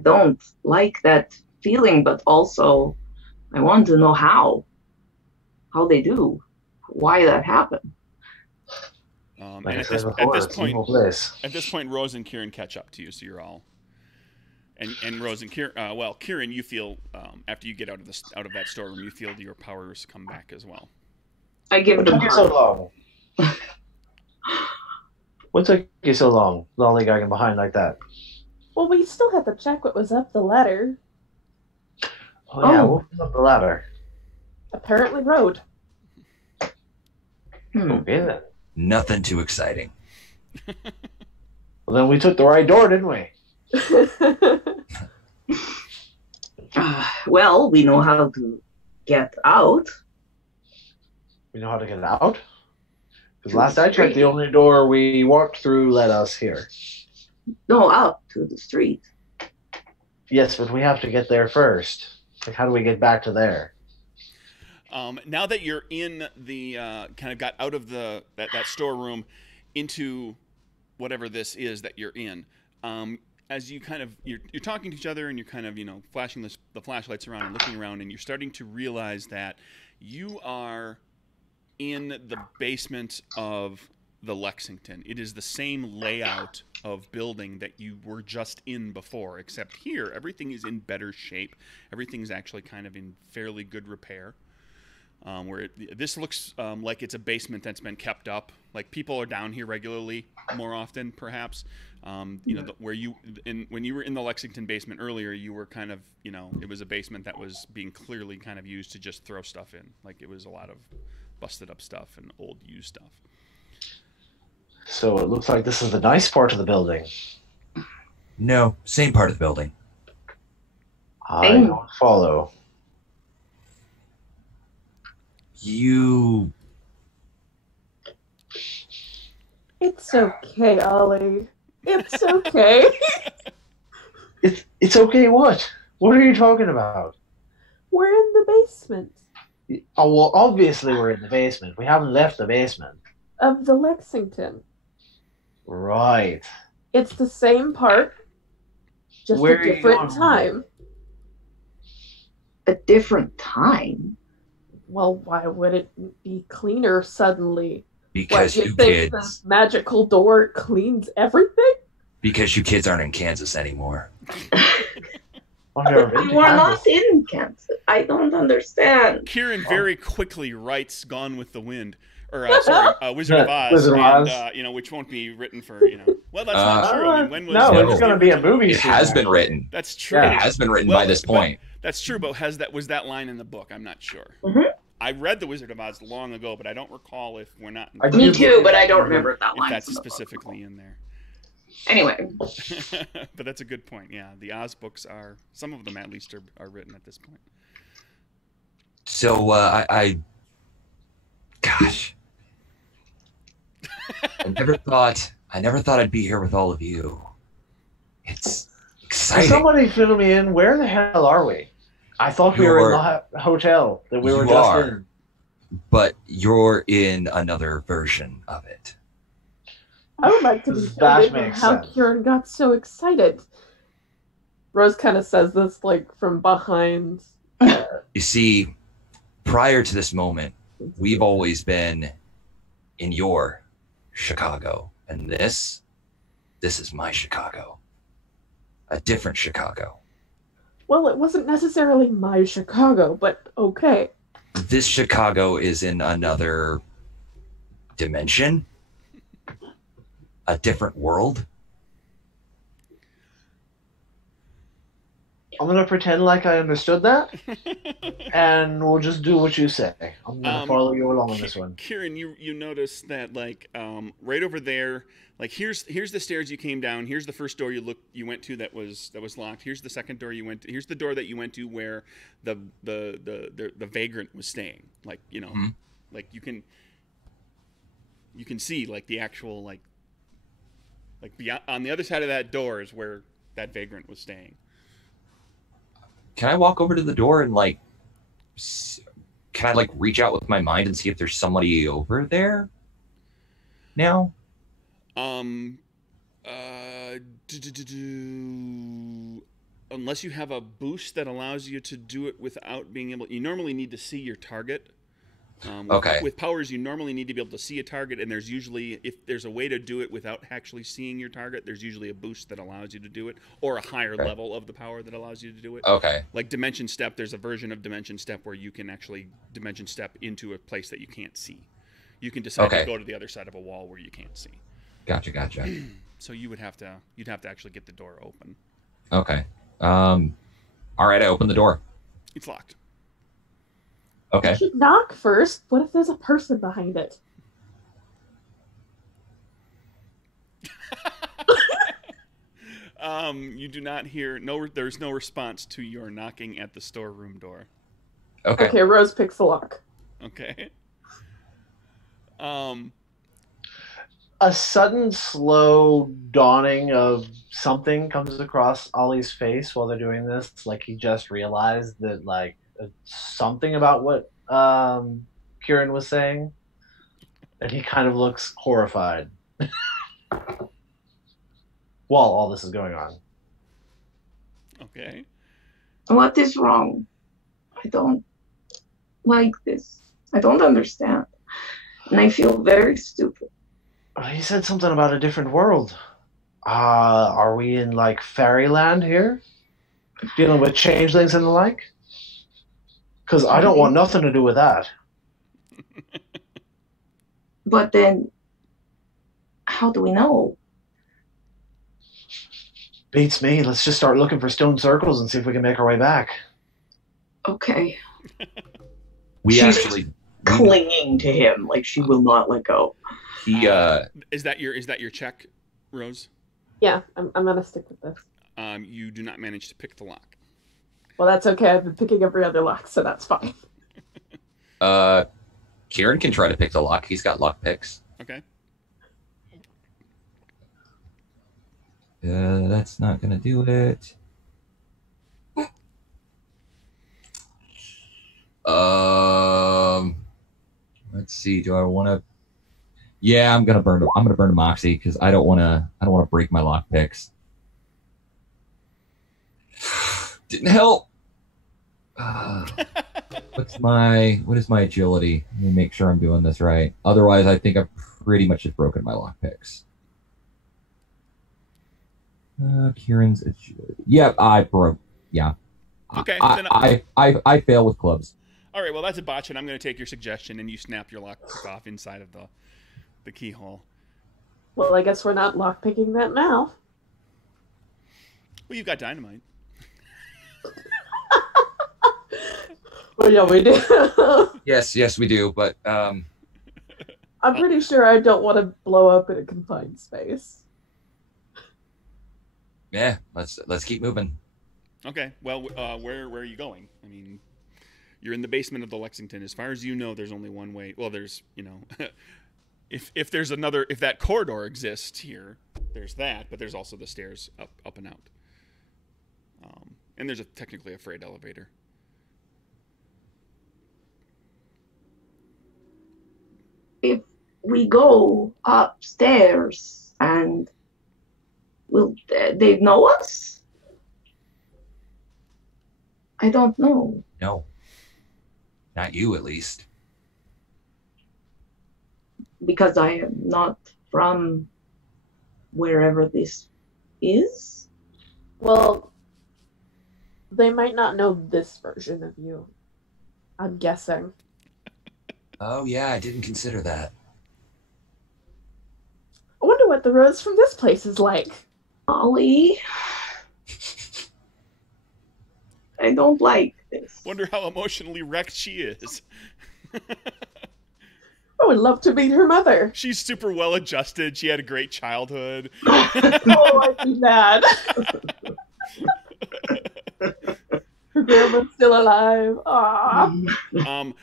don't like that feeling, but also I want to know how they do. Why that happened. And at this point, Rose and Kieran catch up to you, so you're all. And Rose and Kieran, Kieran, you feel after you get out of that storeroom, you feel your powers come back as well. I give them so long. What took you so long, lollygagging behind like that? Well, we still had to check what was up the ladder. Oh yeah, what was up the ladder? Apparently road. Okay then. Nothing too exciting. Well, then we took the right door, didn't we? Well, we know how to get out. We know how to get out? Because last I checked, the only door we walked through led us here. No, out to the street. Yes, but we have to get there first. Like, how do we get back to there? Now that you're in the kind of got out of that storeroom into whatever this is that you're in, as you kind of you're talking to each other and you're kind of flashing the flashlights around and looking around, and you're starting to realize that you are in the basement of the Lexington. It is the same layout of building that you were just in before, except here everything is in better shape. Everything's actually kind of in fairly good repair. This looks like it's a basement that's been kept up. Like people are down here regularly, more often perhaps. When you were in the Lexington basement earlier, you were kind of it was a basement that was being clearly kind of used to just throw stuff in. Like it was a lot of busted up stuff and old used stuff. So it looks like this is the nice part of the building. No, same part of the building. I don't follow. You... It's okay, Ollie. It's okay. It's okay what? What are you talking about? We're in the basement. Oh, well, obviously we're in the basement. We haven't left the basement. Of the Lexington. Right. It's the same part, just a different time. A different time? Well, why would it be cleaner suddenly? Because you think the magical door cleans everything? Because you kids aren't in Kansas anymore. You are not in Kansas. I don't understand. Kieran very quickly writes Gone with the Wind. or Wizard of Oz, Wizard of and Oz. which won't be written for Well, that's not true. I mean, when was no, when it's was going to the be a original- movie. It has been written. That's true. Yeah. It has been written Well, by this but- point. That's true, but was that line in the book? I'm not sure. Mhm. I read the Wizard of Oz long ago, but I don't recall if we're not. I Me do- too, but I don't remember if that If line. that's specifically in there. Anyway, But that's a good point. Yeah, the Oz books are, some of them at least are written at this point. So gosh, I never thought I'd be here with all of you. It's Can exciting. somebody fill me in? Where the hell are we? I thought we were in the hotel that we were You just are. in. But you're in another version of it. I would like to be That filled in on makes how sense. Kieran got so excited. Rose kind of says this like from behind. You see, prior to this moment, we've always been in your Chicago, and this is my Chicago. A different Chicago. Well, it wasn't necessarily my Chicago, but okay. This Chicago is in another dimension, a different world. I'm going to pretend like I understood that, and we'll just do what you say. I'm going to follow you along on this one. Kieran, you notice that right over there, like here's the stairs you came down. Here's the first door you went to that was locked. Here's the second door you went to. Here's the door that you went to where the vagrant was staying. Like like you can see like the actual like beyond, on the other side of that door is where that vagrant was staying. Can I walk over to the door and can I reach out with my mind and see if there's somebody over there now? Unless you have a boost that allows you to do it without being able, you normally need to see your target. Okay. With powers, you normally need to be able to see a target, and there's usually, if there's a way to do it without actually seeing your target, there's usually a boost that allows you to do it, or a higher level of the power that allows you to do it. Okay. Like Dimension Step, there's a version of Dimension Step where you can actually Dimension Step into a place that you can't see. You can decide to go to the other side of a wall where you can't see. Gotcha. So you'd have to actually get the door open. Okay. All right, I open the door. It's locked. Okay. You should knock first. What if there's a person behind it? You do not hear there's no response to your knocking at the storeroom door. Okay. Okay, Rose picks the lock. Okay. A sudden, slow dawning of something comes across Ollie's face while they're doing this. Like he just realized that, something about what Kieran was saying, and he kind of looks horrified while all this is going on. Okay. what is wrong? I don't like this. I don't understand. And I feel very stupid. He said something about a different world. Are we in fairyland here? Dealing with changelings and the like? Because I don't want nothing to do with that. But then, how do we know? Beats me. Let's just start looking for stone circles and see if we can make our way back. Okay. She's clinging to him like she will not let go. Is that your check, Rose? Yeah, I'm gonna stick with this. You do not manage to pick the lock. Well, that's okay. I've been picking every other lock, so that's fine. Kieran can try to pick the lock. He's got lock picks. Okay. That's not gonna do it. Let's see. Do I want to? Yeah, I'm gonna burn a Moxie because I don't want to break my lock picks. Didn't help. What is my agility? Let me make sure I'm doing this right. Otherwise, I think I've pretty much just broken my lock picks. Kieran's agility. Yep, I broke. Yeah. Okay. I fail with clubs. All right, well, that's a botch, and I'm going to take your suggestion, and you snap your lockpick off inside of the keyhole. Well, I guess we're not lockpicking that now. Well, you've got dynamite. Well, yeah, we do. Yes, we do. But I'm pretty sure I don't want to blow up in a confined space. yeah, let's keep moving. Okay, well, where are you going? I mean, you're in the basement of the Lexington. As far as you know, there's only one way. Well, there's, if there's another, if that corridor exists here, there's that, but there's also the stairs up and out. And there's technically a freight elevator. If we go upstairs and will they know us? I don't know. No, not you, at least. Because I am not from wherever this is. Well, they might not know this version of you. I'm guessing. Oh yeah, I didn't consider that. I wonder what the rose from this place is like. Ollie, I don't like this. Wonder how emotionally wrecked she is. I would love to meet her mother. She's super well adjusted. She had a great childhood. Oh, I'd be mad. Her grandma's still alive. Aww.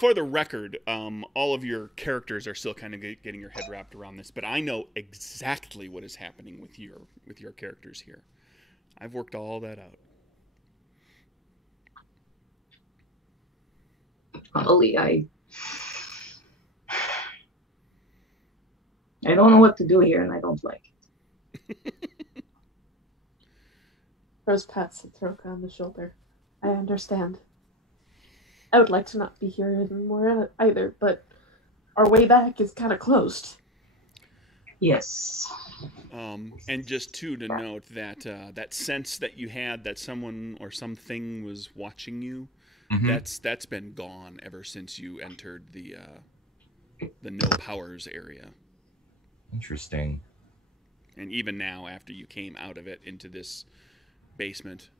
For the record, all of your characters are still kind of getting your head wrapped around this, but I know exactly what is happening with your characters here. I've worked all that out. Ollie, I don't know what to do here, and I don't like it. Rose pats Satroka on the shoulder. I understand. I would like to not be here anymore either, but our way back is kind of closed. Yes. And just to note that that sense that you had that someone or something was watching you, that's been gone ever since you entered the no powers area. Interesting. And even now, after you came out of it into this basement,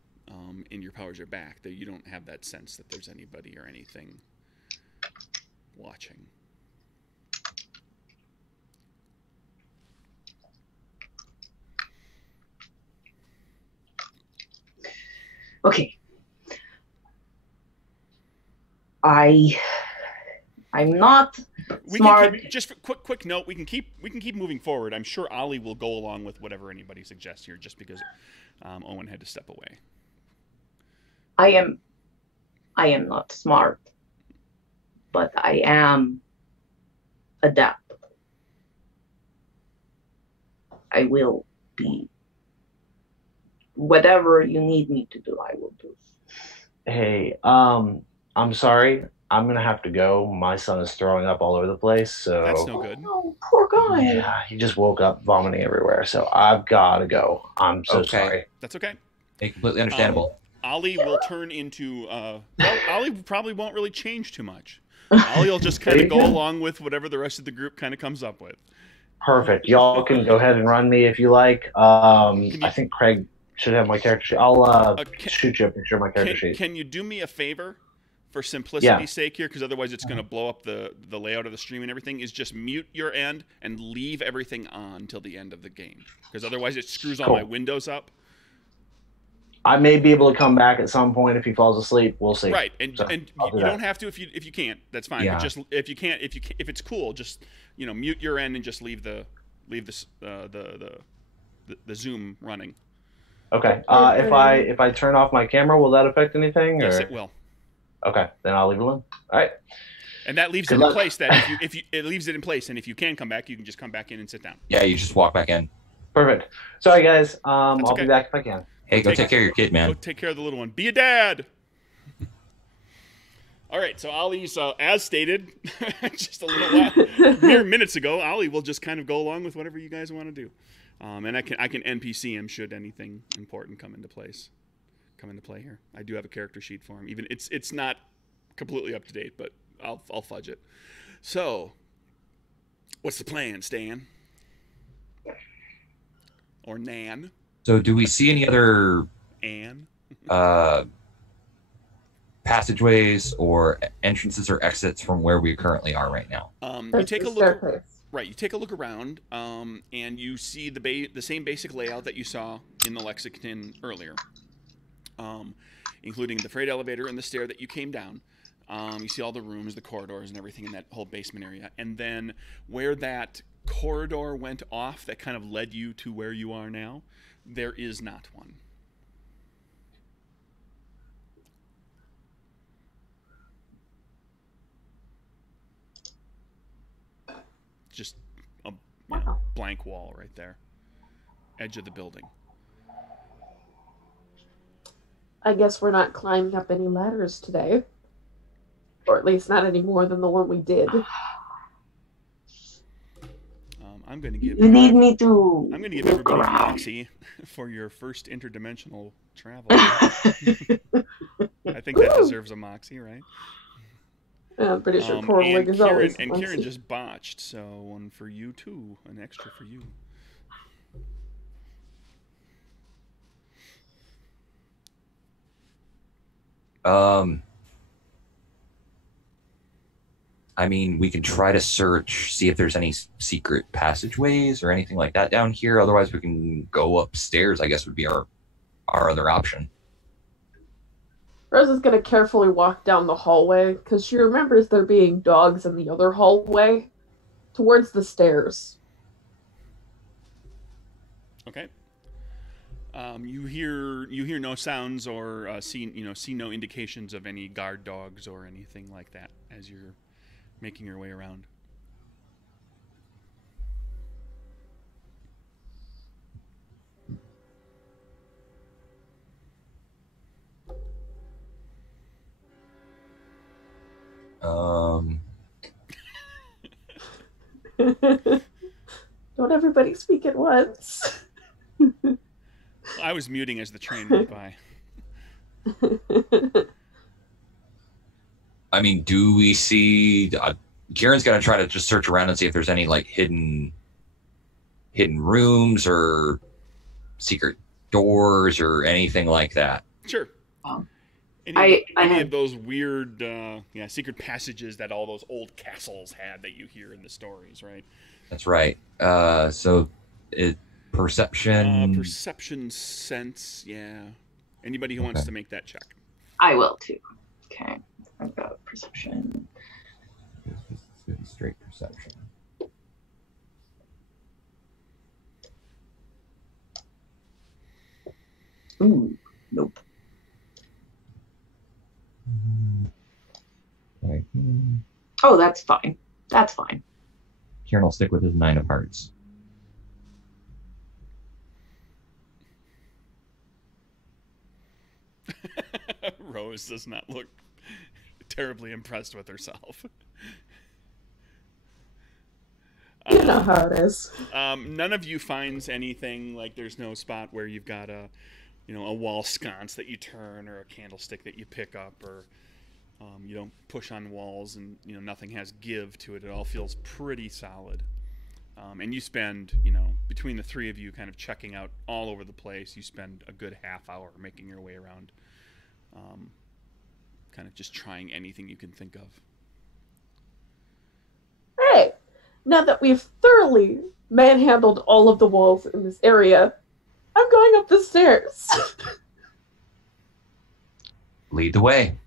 and your powers are back, that you don't have that sense that there's anybody or anything watching. Okay. I'm not smart. Just for quick note, we can keep moving forward. I'm sure Ollie will go along with whatever anybody suggests here, just because Owen had to step away. I am not smart, but I am adept. I will be. Whatever you need me to do, I will do. Hey, I'm sorry. I'm gonna have to go. My son is throwing up all over the place, so That's no good. Oh, poor guy. yeah, he just woke up vomiting everywhere. So I've gotta go. I'm so sorry. That's okay. Completely understandable. Ollie will turn into Ollie probably won't really change too much. Ollie will just kind of go along with whatever the rest of the group kind of comes up with. Perfect. Y'all can go ahead and run me if you like. I think Craig should have my character sheet. I'll shoot you a picture of my character sheet. Can you do me a favor for simplicity's sake here, because otherwise it's going to blow up the layout of the stream and everything, is just mute your end and leave everything on till the end of the game, because otherwise it screws all my windows up. I may be able to come back at some point if he falls asleep. We'll see. Right, and you don't have to if you can't. That's fine. Yeah. But just if you can't, if it's cool, just mute your end and just leave the Zoom running. Okay. If I turn off my camera, will that affect anything? Yes, or? it will. Okay, then I'll leave it alone. All right. And that leaves it in place. That if you it leaves it in place, and if you can come back, you can just come back in and sit down. Yeah, you just walk back in. Perfect. Sorry, guys. I'll okay. be back if I can. Hey, go take care of your kid, man. Go take care of the little one. Be a dad. All right, so Ollie's, as stated, just a little while, mere minutes ago, Ollie will just kind of go along with whatever you guys want to do, and I can NPC him should anything important come into play here. I do have a character sheet for him. Even it's not completely up to date, but I'll fudge it. So, what's the plan, Stan? Or Nan? So, do we see any other Anne? passageways or entrances or exits from where we currently are right now? You take a look. Right, you take a look around, and you see the same basic layout that you saw in the Lexington earlier, including the freight elevator and the stair that you came down. You see all the rooms, the corridors, and everything in that whole basement area. And then where that corridor went off that kind of led you to where you are now, there is not one. Just a blank wall right there. Edge of the building. I guess we're not climbing up any ladders today. Or at least not any more than the one we did. I'm going to give. You need me to. I'm going to give everybody a moxie for your first interdimensional travel. I think that deserves a moxie, right? I'm pretty sure poor Lig is always. And Kieran just botched, so one for you too, an extra for you. I mean, we can try to search, see if there's any secret passageways or anything like that down here. Otherwise, we can go upstairs, I guess would be our other option. Rose is going to carefully walk down the hallway, because she remembers there being dogs in the other hallway, towards the stairs. Okay. You hear no sounds or see no indications of any guard dogs or anything like that as you're making your way around. Don't everybody speak at once. I was muting as the train went by. I mean, do we see... Kieran's going to try to just search around and see if there's any, like, hidden rooms or secret doors or anything like that. Sure. Any of those weird, secret passages that all those old castles had that you hear in the stories, right? That's right. Perception... perception, sense, yeah. Anybody who wants to make that check. I will, too. Okay. I've got perception. Straight perception. Ooh, nope. Right. Oh, that's fine. That's fine. Kieran will stick with his 9 of hearts. Rose does not look terribly impressed with herself. You know how it is. None of you finds anything, like there's no spot where you've got a wall sconce that you turn or a candlestick that you pick up, or you don't push on walls, and nothing has give to it. It all feels pretty solid. And you spend, between the three of you kind of checking out all over the place, you spend a good half hour making your way around, kind of just trying anything you can think of. Hey, now that we've thoroughly manhandled all of the walls in this area, I'm going up the stairs. Lead the way.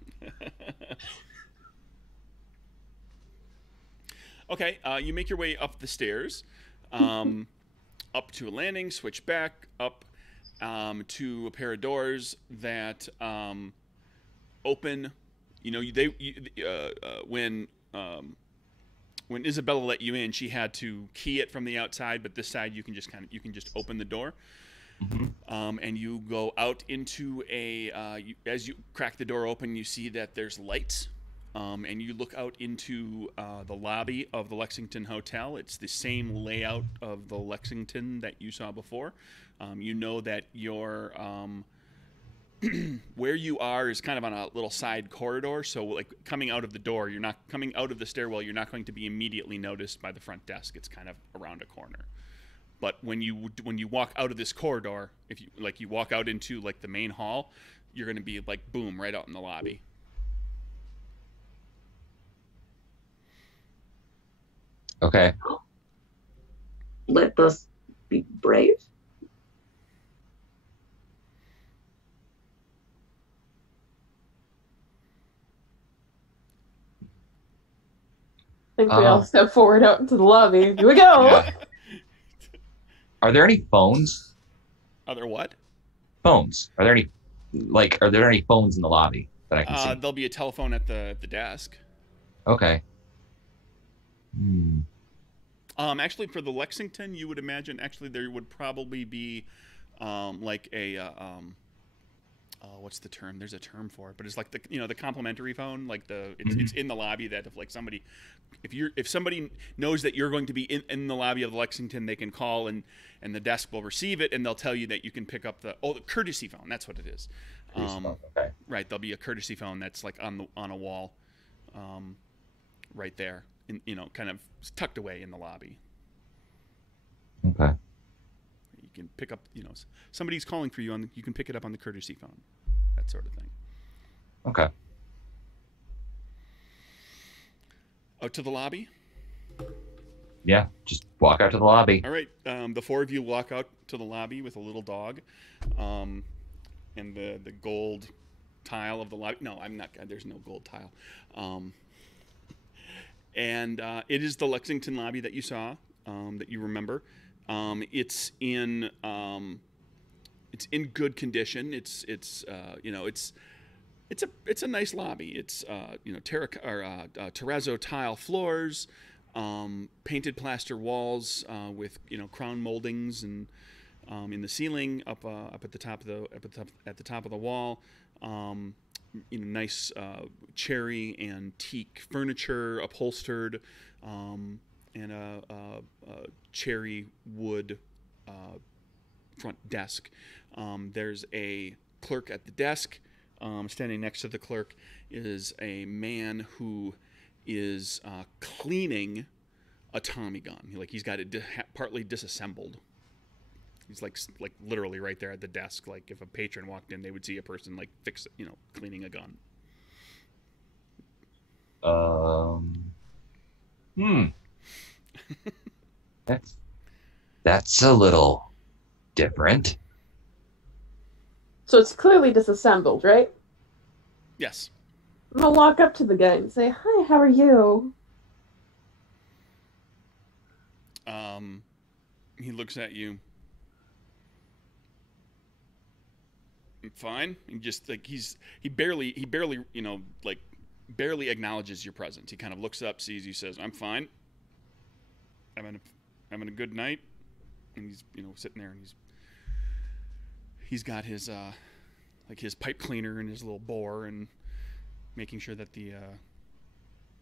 Okay, you make your way up the stairs, up to a landing, switch back, up to a pair of doors that open. When Isabella let you in, she had to key it from the outside, but this side you can just open the door. Mm-hmm. And you go out into as you crack the door open, you see that there's lights. And you look out into the lobby of the Lexington Hotel. It's the same layout of the Lexington that you saw before. You know that your where you are is kind of on a little side corridor. So like coming out of the door, you're not coming out of the stairwell. You're not going to be immediately noticed by the front desk. It's kind of around a corner. But when you walk out of this corridor, if you walk out into like the main hall, you're going to be like boom right out in the lobby. Okay. Let us be brave. I think we all step forward out into the lobby. Here we go. Yeah. Are there any phones? Are there what? Phones. Are there any phones in the lobby that I can see? There'll be a telephone at the desk. Okay. Actually, for the Lexington, you would imagine actually there would probably be like a what's the term? There's a term for it, but it's like the complimentary phone, like it's in the lobby that if like somebody if somebody knows that you're going to be in the lobby of the Lexington, they can call and the desk will receive it and they'll tell you that you can pick up the courtesy phone. That's what it is. Okay. Right, there'll be a courtesy phone that's like on a wall, right there, kind of tucked away in the lobby. Okay. You can pick up, somebody's calling for you you can pick it up on the courtesy phone, that sort of thing. Okay. Out to the lobby? Yeah, just walk out to the lobby. All right. The four of you walk out to the lobby with a little dog, and the gold tile of the lobby. No, I'm not. There's no gold tile. And it is the Lexington lobby that you saw, that you remember. It's in good condition. It's a nice lobby. It's terrazzo tile floors, painted plaster walls with crown moldings and in the ceiling up at the top of the wall. Nice cherry and teak furniture upholstered, and a cherry wood front desk. There's a clerk at the desk. Standing next to the clerk is a man who is cleaning a Tommy gun. He's got it partly disassembled. He's like literally right there at the desk. Like if a patron walked in, they would see a person cleaning a gun. That's a little different. So it's clearly disassembled, right? Yes. I'm gonna walk up to the guy and say, "Hi, how are you?" He looks at you. I'm fine. And just like he barely barely acknowledges your presence. He kind of looks up, sees you, says, "I'm fine. Having a good night." And he's sitting there and he's got his his pipe cleaner and his little bore and making sure that the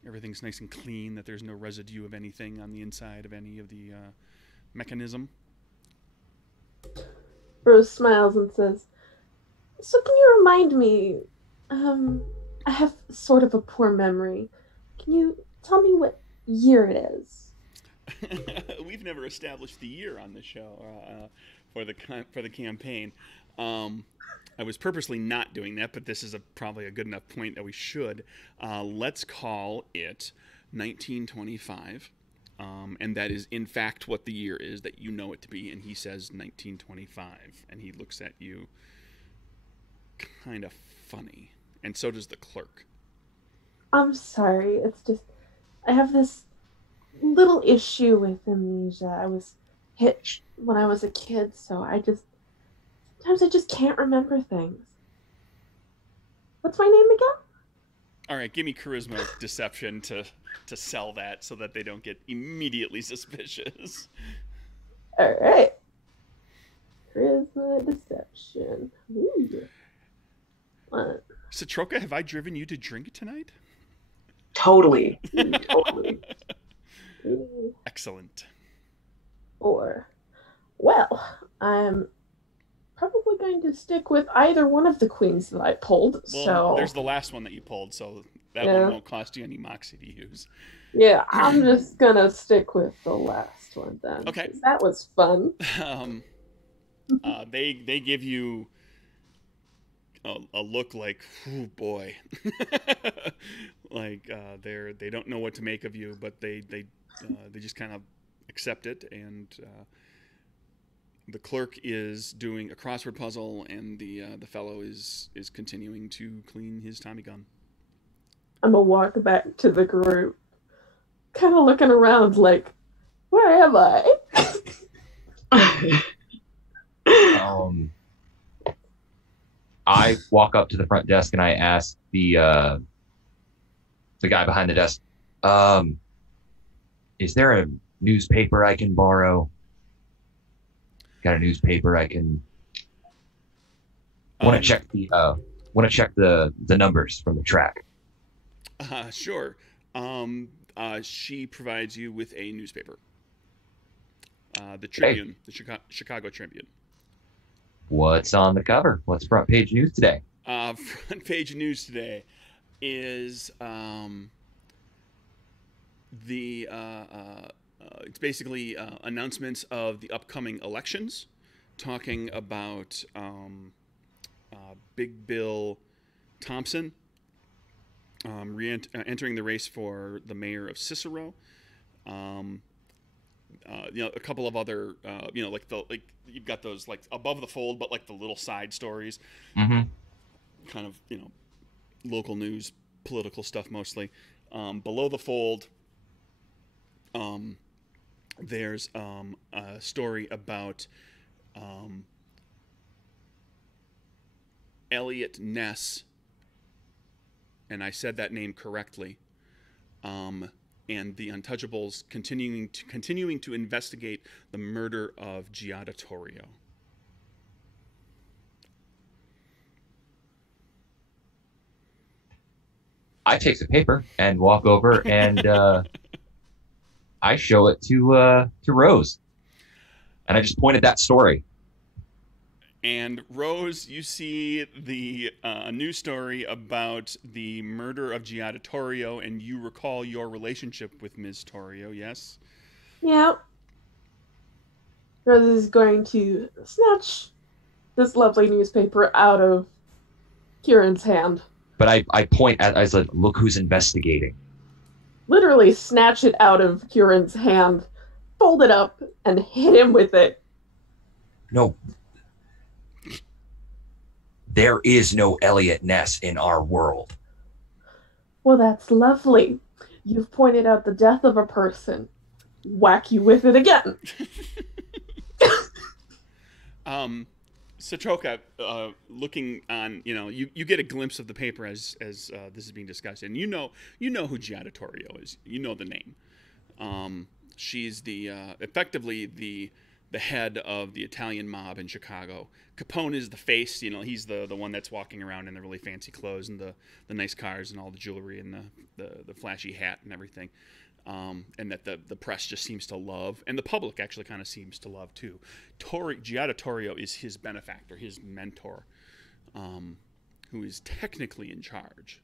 everything's nice and clean, that there's no residue of anything on the inside of any of the mechanism. Rose smiles and says, "So can you remind me, I have sort of a poor memory. Can you tell me what year it is?" We've never established the year on the show for the campaign. I was purposely not doing that, but this is probably a good enough point that we should. Let's call it 1925, and that is in fact what the year is that you know it to be. And he says 1925, and he looks at you kind of funny, and so does the clerk. I'm sorry, it's just I have this little issue with amnesia. I was hit when I was a kid, so sometimes I just can't remember things. What's my name again? All right, give me charisma deception to sell that so that they don't get immediately suspicious. All right. Charisma deception. Ooh. What? Satroka, have I driven you to drink tonight? Totally. Totally. Excellent. Or, well, I'm probably going to stick with either one of the queens that I pulled. Well, So there's the last one that you pulled, so that Yeah. one won't cost you any moxie to use. yeah, I'm just gonna stick with the last one then. Okay. 'Cause that was fun. They give you a look like, oh boy, like they don't know what to make of you, but they just kind of accept it. And the clerk is doing a crossword puzzle, and the fellow is continuing to clean his Tommy gun. I'm gonna walk back to the group, kind of looking around like, where am I? I walk up to the front desk and I ask the guy behind the desk, is there a newspaper I can borrow? Got a newspaper I can want to check the numbers from the track. Sure. She provides you with a newspaper. The Tribune, the Chicago Tribune. What's on the cover? What's front page news today? Front page news today is it's basically announcements of the upcoming elections, talking about Big Bill Thompson entering the race for the mayor of Cicero. A couple of other, like you've got those like above the fold, but like the little side stories, Mm-hmm. kind of local news, political stuff mostly. Below the fold, there's a story about Elliot Ness, and I said that name correctly. And the Untouchables continuing to investigate the murder of Giada Torrio. I take the paper and walk over and I show it to Rose, and I just pointed that story. And Rose, you see the news story about the murder of Giada Torrio, and you recall your relationship with Ms. Torrio, yes? Yeah. Rose is going to snatch this lovely newspaper out of Kieran's hand. But I point at, I said, look who's investigating. Literally snatch it out of Kieran's hand, fold it up, and hit him with it. No. There is no Elliot Ness in our world. Well, that's lovely. You've pointed out the death of a person. Whack you with it again. Satroka, looking on, you get a glimpse of the paper as this is being discussed, and you know who Giada Torrio is. You know the name. She's effectively the head of the Italian mob in Chicago. Capone is the face. He's the one that's walking around in the really fancy clothes and the nice cars and all the jewelry and the flashy hat and everything. And that the press just seems to love, and the public actually kind of seems to love too. Giada Torrio is his benefactor, his mentor, who is technically in charge.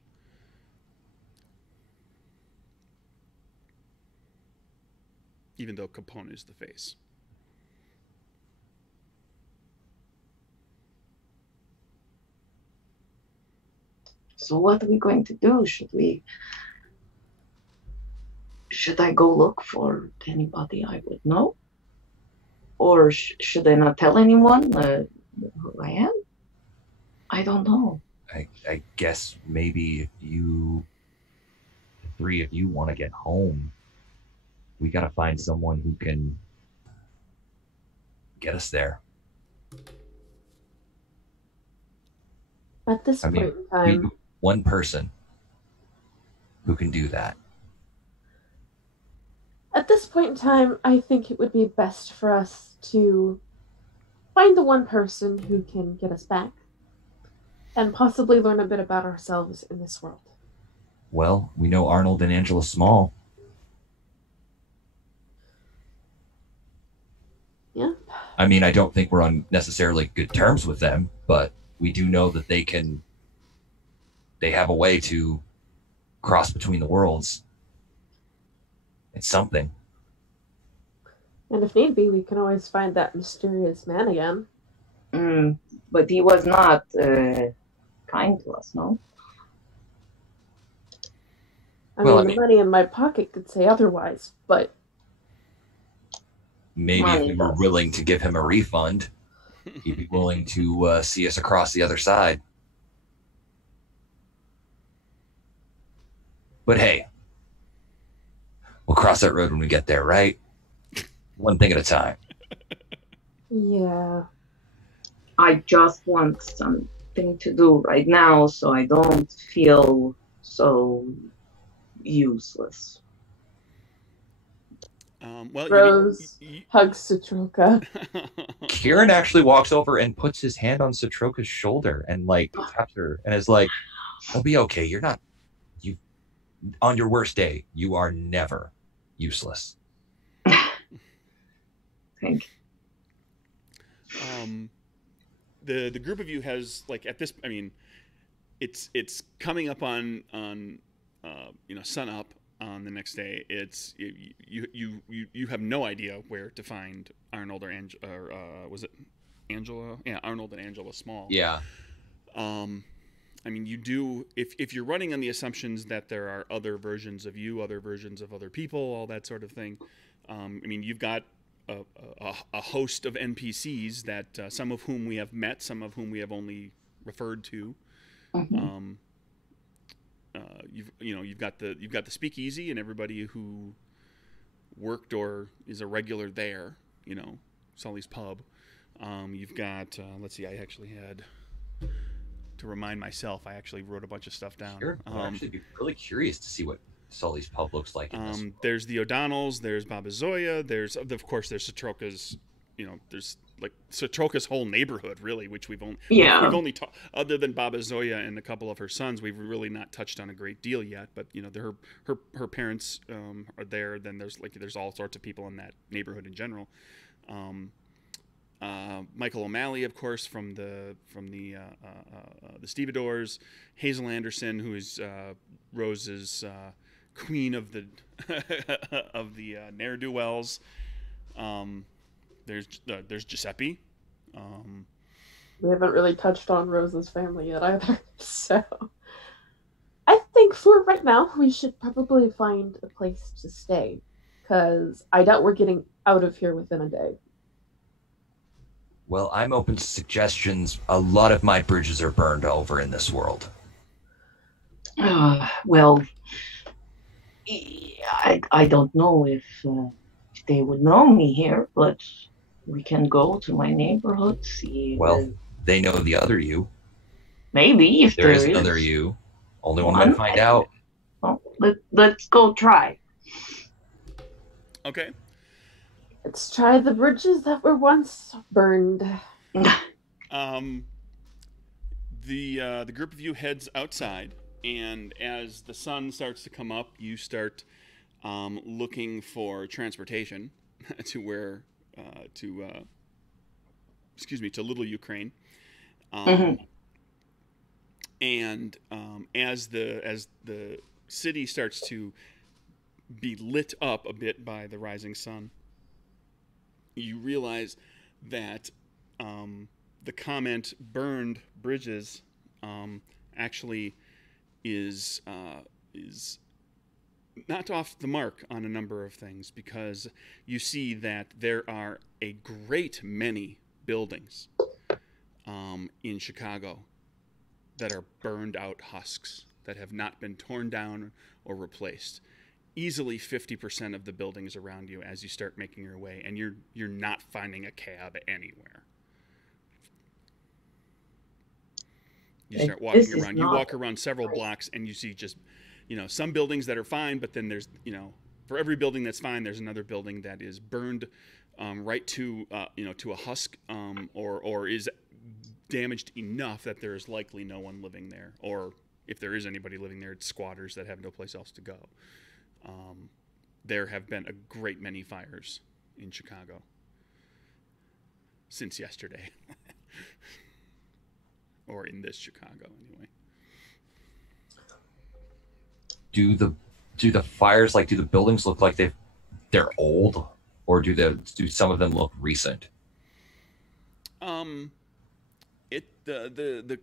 Even though Capone is the face. So what are we going to do? Should I go look for anybody I would know? Or should I not tell anyone who I am? I don't know. I guess maybe if the three of you want to get home, we got to find someone who can get us there. At this point in time, one person who can do that. At this point in time, I think it would be best for us to find the one person who can get us back and possibly learn a bit about ourselves in this world. Well, we know Arnold and Angela Small. Yeah. I mean, I don't think we're on necessarily good terms with them, but we do know that they have a way to cross between the worlds. It's something. And if need be, we can always find that mysterious man again. But he was not kind to us, no? I mean, the money in my pocket could say otherwise, but... Maybe if we were willing to give him a refund, he'd be willing to see us across the other side. But hey, we'll cross that road when we get there, right? One thing at a time. Yeah. I just want something to do right now so I don't feel so useless. Well, Rose hugs Citroka. Kieran actually walks over and puts his hand on Citroka's shoulder and like taps her and is like, "It'll be okay. You're not. You on your worst day, you are never useless." Thank you. The group of you has like at this. I mean, it's coming up on sun up on the next day. It's you have no idea where to find Arnold or was it Angela? Yeah, Arnold and Angela Small. Yeah. I mean, you do if you're running on the assumptions that there are other versions of you, other versions of other people, all that sort of thing. I mean, you've got a host of NPCs that some of whom we have met, some of whom we have only referred to. Mm-hmm. You've got the speakeasy and everybody who worked or is a regular there. Sully's Pub. You've got let's see. I actually had to remind myself. I actually wrote a bunch of stuff down. Sure. I'd actually be really curious to see what Sully's Pub looks like. There's the O'Donnells. There's Baba Zoya. There's Citroka's. There's like Citroka's whole neighborhood, really, which we've only other than Baba Zoya and a couple of her sons, we've really not touched on a great deal yet. But her parents are there. Then there's all sorts of people in that neighborhood in general. Michael O'Malley, of course, from the Stevedores. Hazel Anderson, who is Rose's queen of the of the ne'er-do-wells. There's Giuseppe. We haven't really touched on Rose's family yet either, so I think for right now we should probably find a place to stay, because I doubt we're getting out of here within a day. Well, I'm open to suggestions. A lot of my bridges are burned over in this world. Well, I don't know if they would know me here, but we can go to my neighborhood, see. Well, they know the other you. Maybe, if there is another you. Only one way to find out. Well, let's go try. Okay. Let's try the bridges that were once burned. The group of you heads outside, and as the sun starts to come up, you start looking for transportation to where to Little Ukraine. And as the city starts to be lit up a bit by the rising sun, you realize that the comment "burned bridges" actually is not off the mark on a number of things, because you see that there are a great many buildings in Chicago that are burned out husks that have not been torn down or replaced. Easily 50% of the buildings around you as you start making your way, and you're not finding a cab anywhere. You start walking around. You walk around several blocks, and you see just, some buildings that are fine, but then there's, for every building that's fine, there's another building that is burned right to a husk, or is damaged enough that there is likely no one living there, or if there is anybody living there, it's squatters that have no place else to go. There have been a great many fires in Chicago. since yesterday. Or in this Chicago, anyway. Do the fires, like, do the buildings look like they're old, or do some of them look recent? The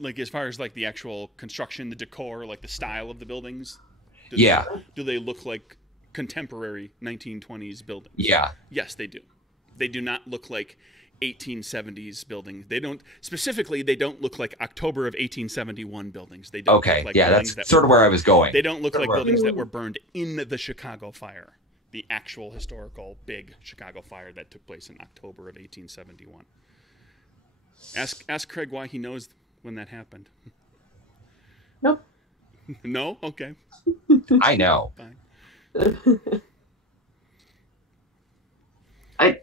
like, as far as like the actual construction, the decor, like the style of the buildings. Yeah. Do they look like contemporary 1920s buildings? Yeah. Yes, they do. They do not look like 1870s buildings. They don't look like October of 1871 buildings. They don't Okay. look like Yeah, buildings that's that sort of where I was going. They don't look like buildings that were burned in the Chicago fire, the actual historical big Chicago fire that took place in October of 1871. Ask Craig why he knows when that happened. Nope. No? Okay. I know. Fine.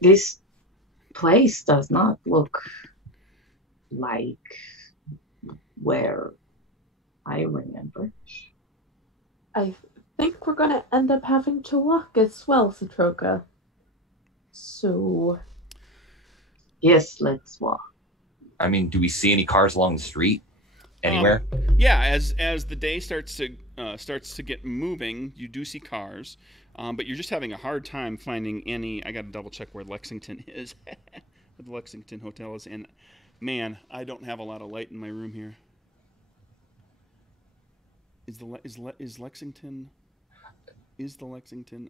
This place does not look like where I remember. I think we're going to end up having to walk as well, Satroka. So... Yes, let's walk. I mean, do we see any cars along the street anywhere? Yeah, as the day starts to get moving, you do see cars, but you're just having a hard time finding any. I got to double check where Lexington is, where the Lexington Hotel is, and man, I don't have a lot of light in my room here. Is the Lexington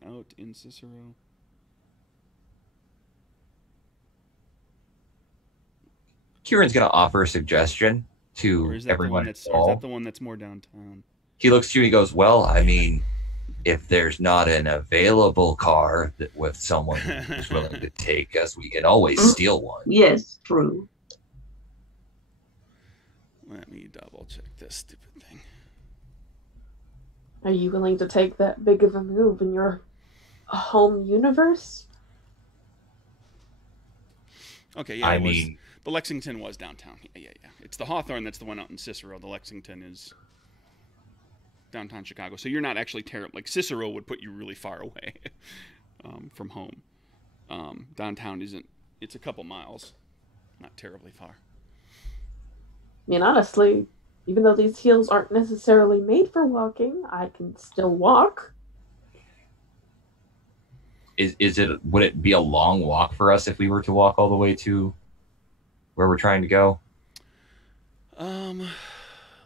out in Cicero? Kieran's going to offer a suggestion to Or is that everyone. or is that the one that's more downtown? He looks to you and he goes, well, I mean, if there's not an available car with someone who's willing to take us, we can always steal one. Yes, true. Let me double check this stupid thing. Are you willing to take that big of a move in your home universe? Okay, yeah. mean, the Lexington was downtown. Yeah. It's the Hawthorne that's the one out in Cicero. The Lexington is downtown Chicago. So you're not actually terrible. Like, Cicero would put you really far away from home. Downtown isn't. It's a couple miles. Not terribly far. I mean, honestly, even though these heels aren't necessarily made for walking, I can still walk. Would it be a long walk for us if we were to walk all the way to where we're trying to go?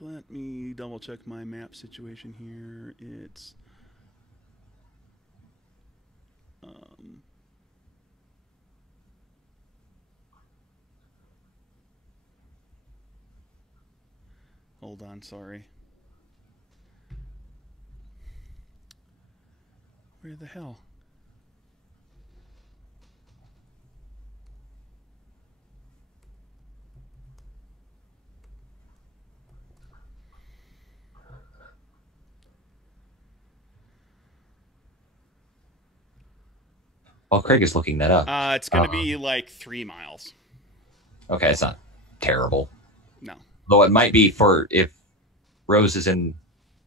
Let me double check my map situation here. It's hold on, sorry. Where the hell? While Craig is looking that up. It's going to be like 3 miles. Okay, it's not terrible. No. Though it might be for if Rose is in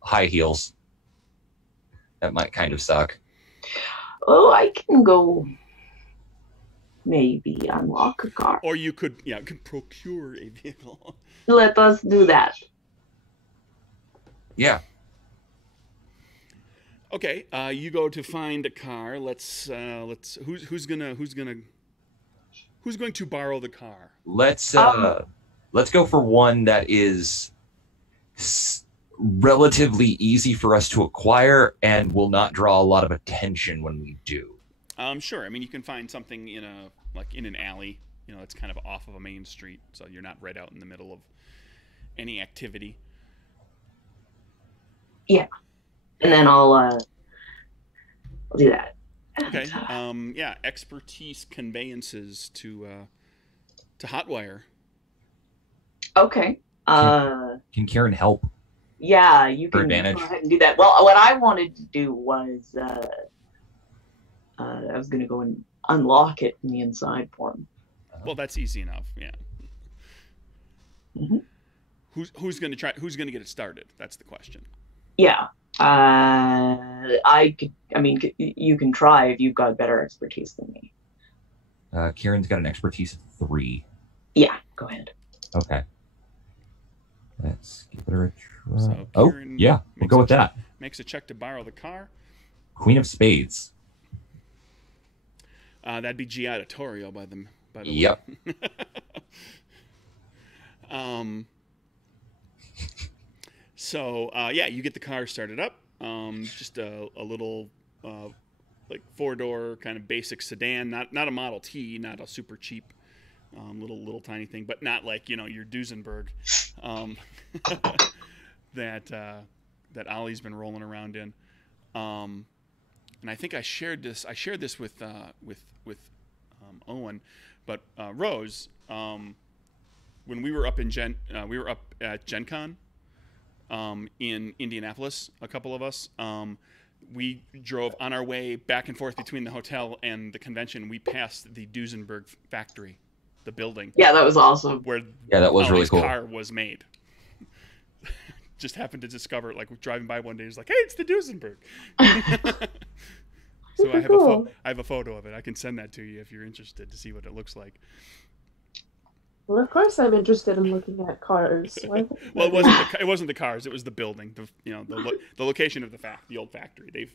high heels. That might kind of suck. Oh, I can go maybe unlock a car. Or you could procure a vehicle. Let us do that. Yeah. Okay, you go to find a car. Who's going to borrow the car? Let's go for one that is relatively easy for us to acquire and will not draw a lot of attention when we do. Sure. I mean, you can find something in an alley. You know, it's kind of off of a main street, so you're not right out in the middle of any activity. Yeah, and then I'll do that. Okay. Expertise conveyances to Hotwire. Okay. Can Karen help? Yeah, you can go advantage? ahead and do that. Well, what I wanted to do was I was going to go and unlock it from the inside for him. Well, that's easy enough. Yeah. Mm-hmm. Who's going to try? Who's going to get it started? That's the question. Yeah. You can try if you've got better expertise than me. Kieran's got an expertise of 3. Yeah, go ahead. Okay. Let's give it a try. So Oh, Kieran yeah, we'll go with that. Makes a check to borrow the car. Queen of Spades. That'd be Giadattorio by the Yep. way. So yeah, you get the car started up. Just a little like 4-door kind of basic sedan, not a Model T, not a super cheap little tiny thing, but not like your Duesenberg that Ollie's been rolling around in. And I think I shared this with Owen, but Rose, when we were up at Gen Con in Indianapolis, a couple of us, we drove on our way back and forth between the hotel and the convention. We passed the Duesenberg factory, the building. Yeah, that was awesome. Where that was really cool. Car was made. Just happened to discover it, like driving by one day. It's like, hey, it's the Duesenberg. So I have a photo of it. I can send that to you if you're interested to see what it looks like. Well, of course, I'm interested in looking at cars. Well, it wasn't the cars. It was the building. The location of the old factory.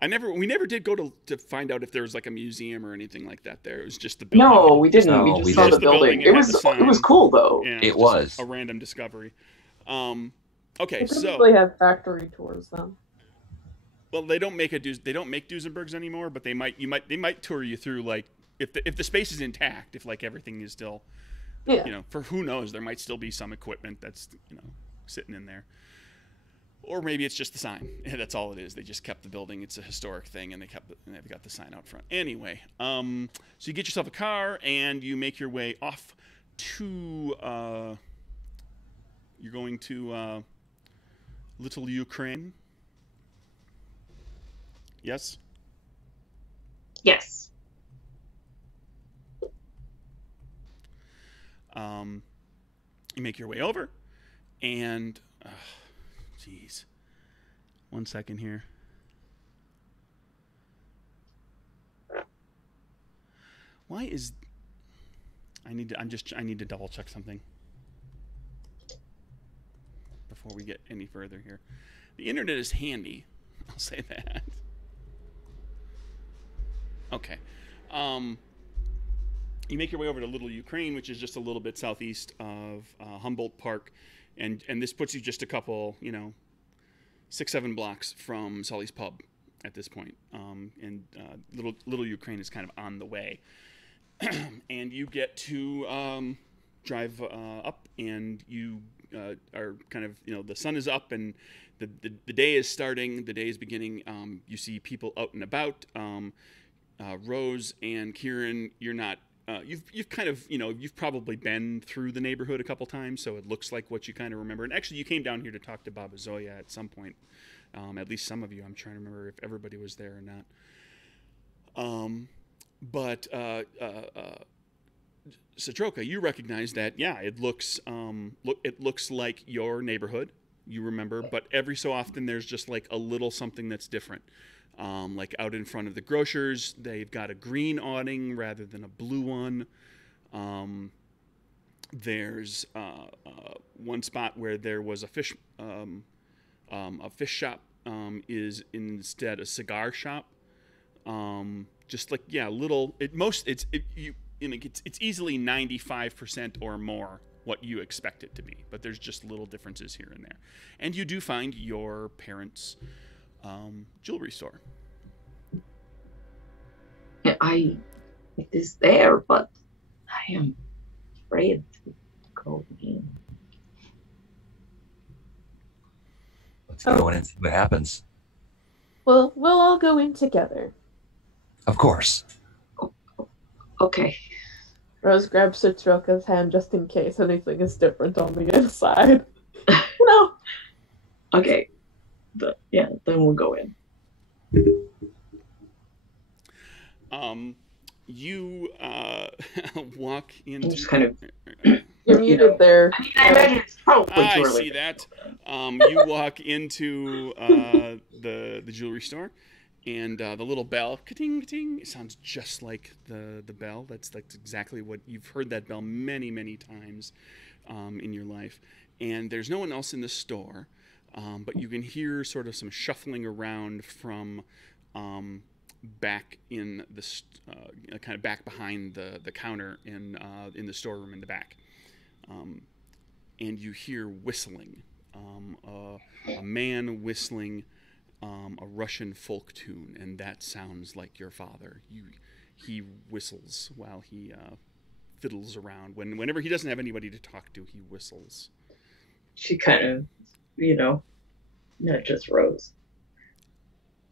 We never did go to find out if there was like a museum or anything like that there. It was just the building. No, we didn't. No, we just saw the building. It was cool though. Yeah, it was a random discovery. They So probably have factory tours then. well, they don't make Duesenbergs anymore, but they might tour you through, like, if the space is intact, if like everything is still, for who knows, there might still be some equipment that's sitting in there. Or maybe it's just the sign. That's all it is. They just kept the building. It's a historic thing, and they've got the sign out front. Anyway, so you get yourself a car, and you make your way off to. You're going to Little Ukraine. Yes. Yes. You make your way over, and. Jeez. 1 second here. Why is I need to double check something before we get any further here. The internet is handy. I'll say that. Okay. You make your way over to Little Ukraine, which is just a little bit southeast of Humboldt Park. And this puts you just a couple, 6-7 blocks from Sully's Pub at this point. And Little Ukraine is kind of on the way. And you get to drive up, and you are kind of, the sun is up, and the day is starting, the day is beginning. You see people out and about. Rose and Kieran, you're not. You've kind of, you've probably been through the neighborhood a couple times, so it looks like what you kind of remember. And actually, you came down here to talk to Baba Zoya at some point. At least some of you. I'm trying to remember if everybody was there or not. But Satroka, you recognize that, yeah, it looks like your neighborhood. You remember, but every so often there's just like a little something that's different. Like out in front of the grocers, they've got a green awning rather than a blue one. There's one spot where there was a fish shop is instead a cigar shop. Just like, yeah, little. It's easily 95% or more what you expect it to be, but there's just little differences here and there. And you do find your parents' jewelry store. It is there, but I am afraid to go in. Let's go in and see what happens. Well, we'll all go in together. Of course. Okay. Rose grabs Satroka's hand just in case anything is different on the inside. No. Okay. Then we'll go in. You walk into. Just kind of. You're muted there. I imagine it's probably too I early. see that. You walk into the jewelry store, And the little bell, ka-ting, ka-ting, it sounds just like the bell. That's exactly what you've heard that bell many, many times in your life. And there's no one else in the store, but you can hear sort of some shuffling around from back in the kind of back behind the counter in the storeroom in the back. And you hear whistling, a man whistling a Russian folk tune, and that sounds like your father. He whistles while he fiddles around. Whenever he doesn't have anybody to talk to, he whistles. She kind of, nudges Rose.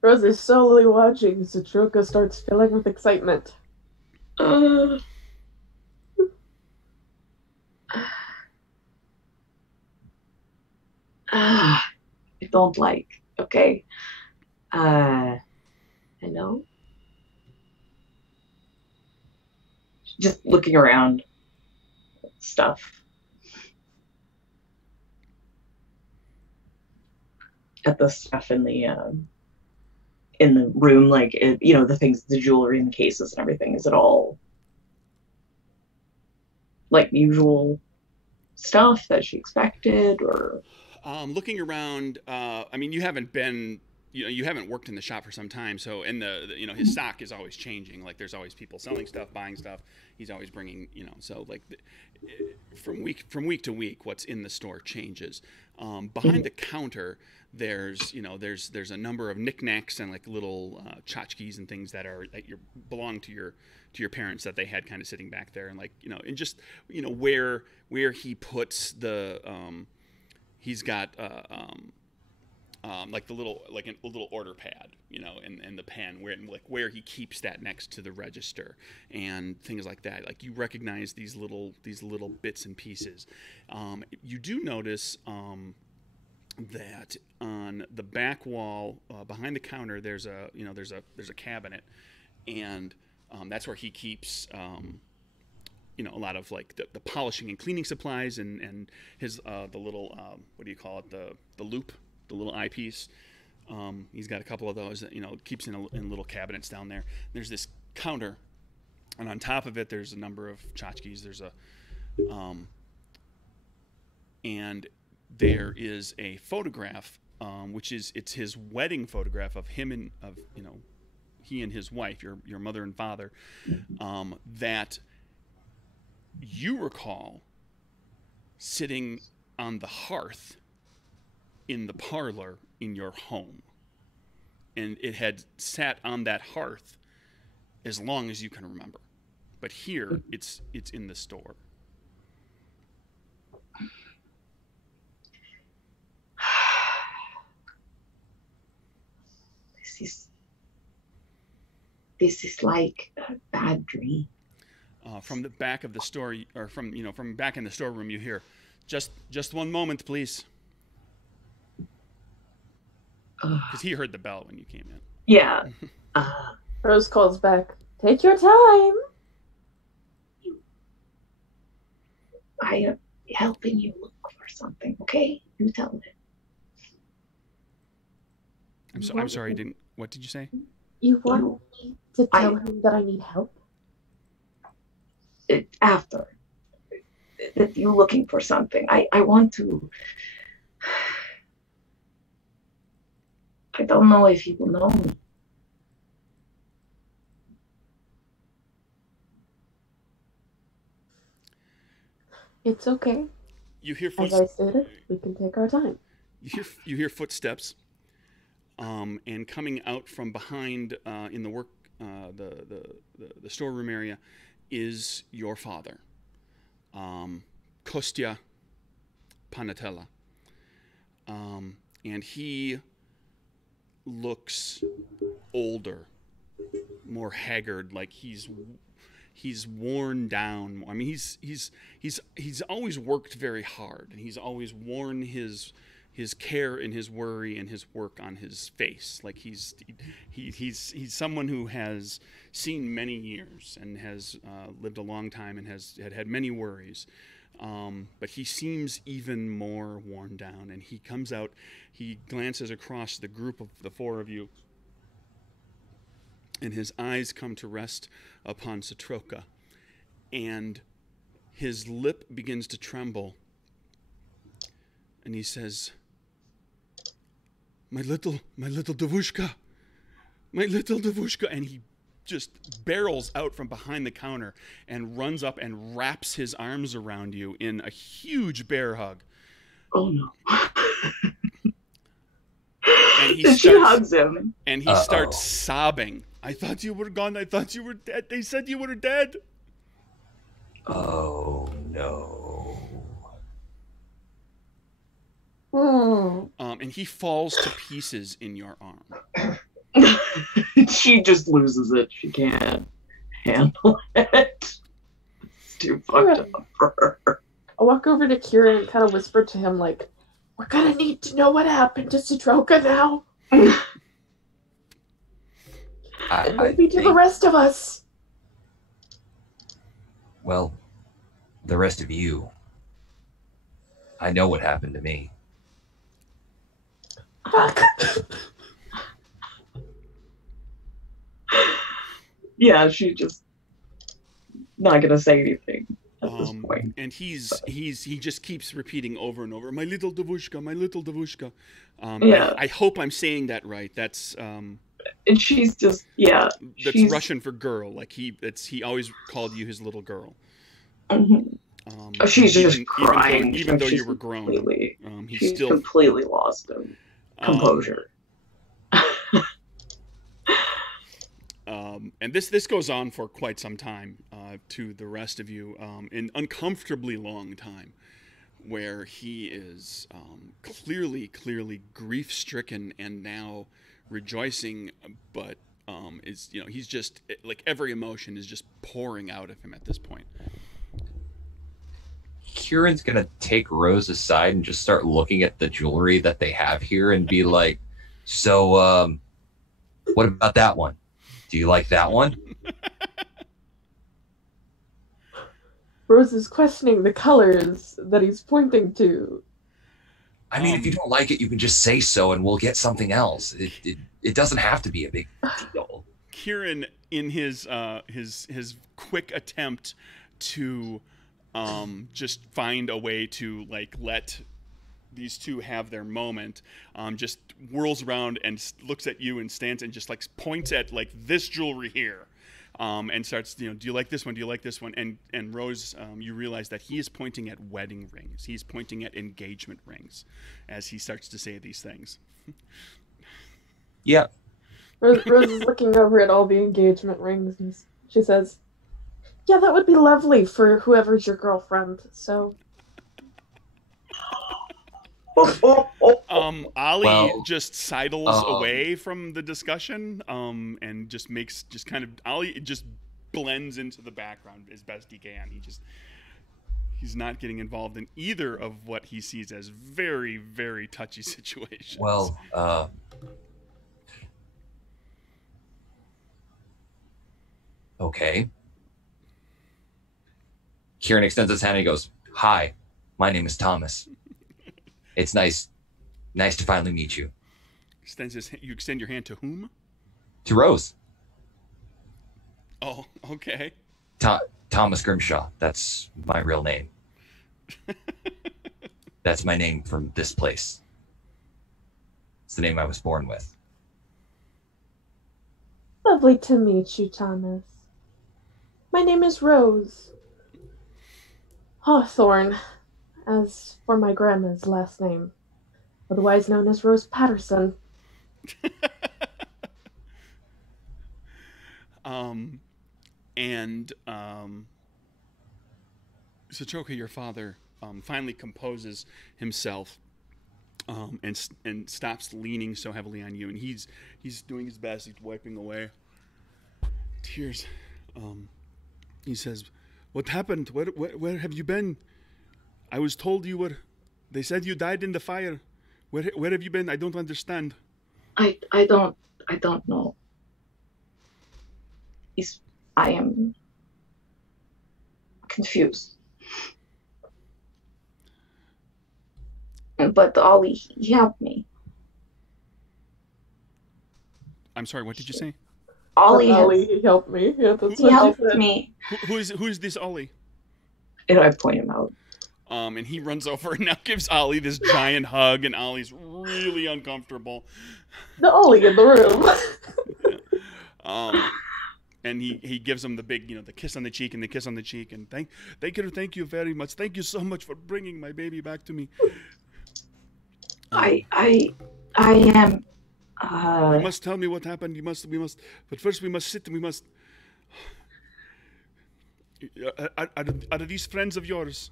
Rose is solely watching. Satroka starts filling with excitement. I don't like. Okay. Hello? Just looking around. Stuff. At the stuff in the room, like, the things, the jewelry and the cases and everything. Is it all like usual stuff that she expected, or? Looking around, you haven't been, you haven't worked in the shop for some time, so his stock is always changing. Like there's always people selling stuff, buying stuff. He's always bringing, so like from week to week, what's in the store changes. Behind the counter, there's a number of knickknacks and like little tchotchkes and things that belong to your parents that they had kind of sitting back there, and and just where he puts the he's got like a little order pad, and the pen where he keeps that next to the register and things like that. Like you recognize these little bits and pieces. You do notice that on the back wall behind the counter there's a cabinet, and that's where he keeps a lot of like the polishing and cleaning supplies and his the little what do you call it, the loop, the little eyepiece. He's got a couple of those that keeps in little cabinets down there. There's this counter, and on top of it there's a number of tchotchkes. There's a and there is a photograph, it's his wedding photograph of him and he and his wife, your mother and father, that you recall sitting on the hearth in the parlor in your home. And it had sat on that hearth as long as you can remember. But here, it's in the store. This is like a bad dream. From the back of the store, or from back in the storeroom, you hear, just one moment, please. Because he heard the bell when you came in. Yeah. Rose calls back, "Take your time." I am helping you look for something, okay? You tell me. I'm sorry, I didn't. What did you say? You want me to tell him that I need help? After that, you looking for something. I want to. I don't know if he will know me. It's okay. You hear As I stated, we can take our time. You hear footsteps, and coming out from behind in the the storeroom area is your father, Kostya Panatella, and he looks older, more haggard, like he's worn down. I mean, he's always worked very hard, and he's always worn his care and his worry and his work on his face. Like he's someone who has seen many years and has lived a long time and has had many worries. But he seems even more worn down, and he comes out, he glances across the group of the four of you, and his eyes come to rest upon Satroka, and his lip begins to tremble, and he says, my little Devushka, and he just barrels out from behind the counter and runs up and wraps his arms around you in a huge bear hug. Oh no. And she hugs him. And he starts sobbing. I thought you were gone. I thought you were dead. They said you were dead. Oh no. And he falls to pieces in your arm. She just loses it. She can't handle it. It's too fucked up for her. I walk over to Kieran and kind of whisper to him, like, we're gonna need to know what happened to Satroka now. And maybe to the rest of us. Well, the rest of you. I know what happened to me. Yeah, she just not gonna say anything at this point. And he just keeps repeating over and over, my little Devushka, my little Devushka. Yeah. I hope I'm saying that right. That's and she's just that's Russian for girl. Like he always called you his little girl. Mm-hmm. She's just crying, even though you were grown. She's still completely lost him composure. And this goes on for quite some time to the rest of you, an uncomfortably long time, where he is clearly grief-stricken and now rejoicing, but he's just like every emotion is just pouring out of him at this point. Kieran's gonna take Rose aside and just start looking at the jewelry that they have here and be like, so what about that one? Do you like that one? Rose is questioning the colors that he's pointing to. I mean, if you don't like it, you can just say so and we'll get something else. It doesn't have to be a big deal. Kieran, in his quick attempt to just find a way to like let these two have their moment, just whirls around and looks at you and stands and just like points at like this jewelry here, and starts, do you like this one? Do you like this one? And Rose, you realize that he is pointing at wedding rings. He's pointing at engagement rings as he starts to say these things. Yeah. Rose is looking over at all the engagement rings and she says, yeah, that would be lovely for whoever's your girlfriend. So Ollie just sidles away from the discussion, and Ollie just blends into the background as best he can. He's not getting involved in either of what he sees as very, very touchy situations. Well, okay. Kieran extends his hand and he goes, hi, my name is Thomas. It's nice to finally meet you. You extend your hand to whom? To Rose. Oh, okay. Thomas Grimshaw. That's my real name. That's my name from this place. It's the name I was born with. Lovely to meet you, Thomas. My name is Rose Hawthorne, as for my grandma's last name, otherwise known as Rose Patterson. Satroka, your father, finally composes himself, and stops leaning so heavily on you, and he's doing his best. He's wiping away tears. He says, "What happened? Where have you been? I was told you were. They said you died in the fire. Where have you been? I don't understand." I don't know. I am confused. But Ollie, he helped me. I'm sorry, what did you say? Ollie Ollie helped me. Yeah, that's he what she helped said. me. Who's this Ollie? And I point him out. And he runs over and now gives Ollie this giant hug, and Ollie's really uncomfortable. The Ollie in the room. And he gives him the big, the kiss on the cheek and the kiss on the cheek, and thank you very much. Thank you so much for bringing my baby back to me. I am. You must tell me what happened. We must. But first, we must sit and we must. Are these friends of yours?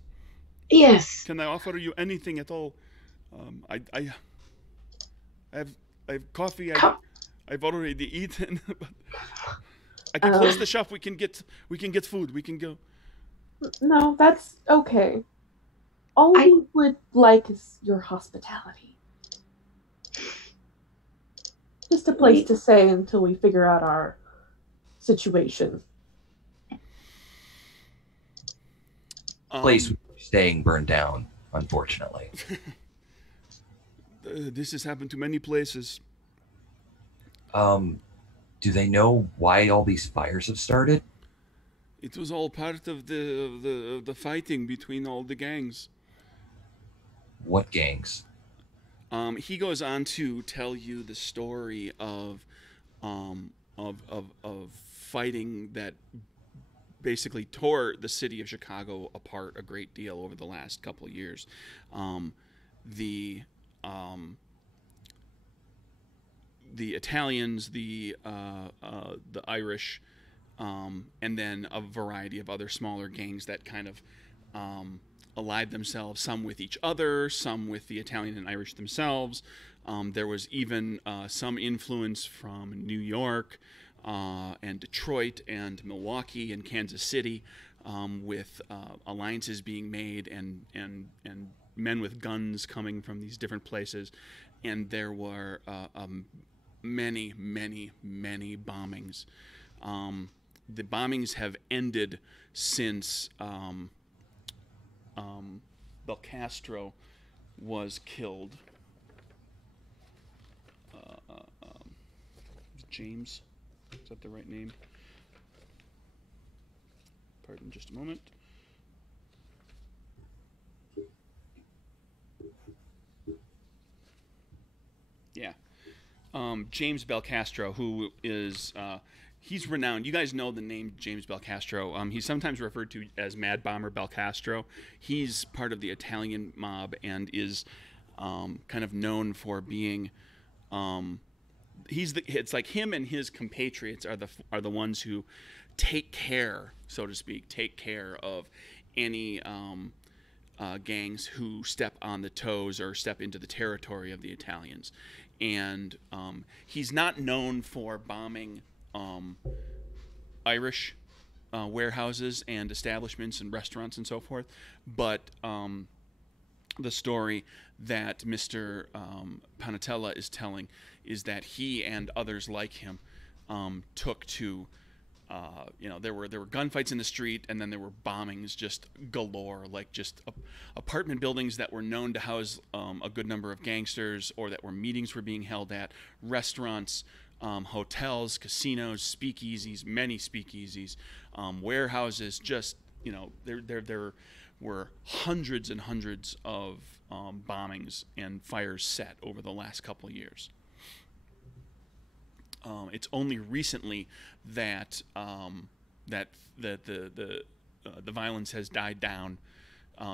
Yes. Can I offer you anything at all? I have coffee. I've already eaten. But I can close the shop. We can get food. We can go. No, that's okay. All we would like is your hospitality. Just a place to stay until we figure out our situation. Place staying burned down, unfortunately. This has happened to many places. Do they know why all these fires have started? It was all part of the fighting between all the gangs. What gangs? He goes on to tell you the story of fighting that basically tore the city of Chicago apart a great deal over the last couple of years. The Italians, the Irish, and then a variety of other smaller gangs that kind of allied themselves, some with each other, some with the Italian and Irish themselves. There was even some influence from New York and Detroit and Milwaukee and Kansas City, with alliances being made and men with guns coming from these different places. And there were many bombings. The bombings have ended since Belcastro was killed. James, is that the right name? Pardon, just a moment. Yeah. James Belcastro, who is he's renowned. You guys know the name James Belcastro. He's sometimes referred to as Mad Bomber Belcastro. He's part of the Italian mob and is kind of known for being. It's like him and his compatriots are the ones who take care, so to speak, of any gangs who step on the toes or step into the territory of the Italians. And he's not known for bombing Irish warehouses and establishments and restaurants and so forth, but the story that Mr. Panatella is telling is that he and others like him took to there were gunfights in the street, and then there were bombings just galore, like just apartment buildings that were known to house a good number of gangsters, or that where meetings were being held at, restaurants, hotels, casinos, speakeasies, many speakeasies, warehouses. Just there were hundreds and hundreds of bombings and fires set over the last couple of years. It's only recently that the violence has died down.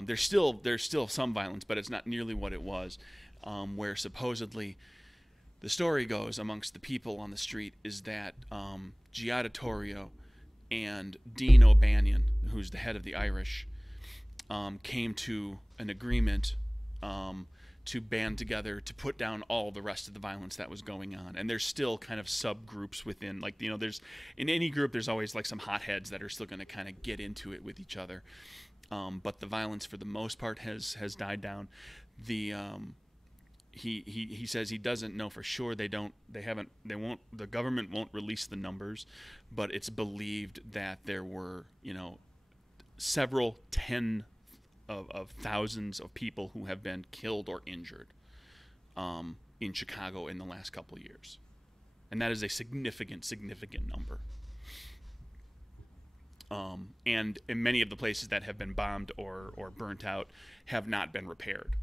There's still some violence, but it's not nearly what it was. Where supposedly the story goes amongst the people on the street is that Giada and Dean O'Banion, who's the head of the Irish, came to an agreement to band together to put down all the rest of the violence that was going on. And there's still kind of subgroups within, there's in any group there's always like some hotheads that are still going to kind of get into it with each other. But the violence for the most part has died down. The he says he doesn't know for sure. The government won't release the numbers, but it's believed that there were several tens of thousands of people who have been killed or injured in Chicago in the last couple of years. and that is a significant number. And in many of the places that have been bombed or burnt out have not been repaired,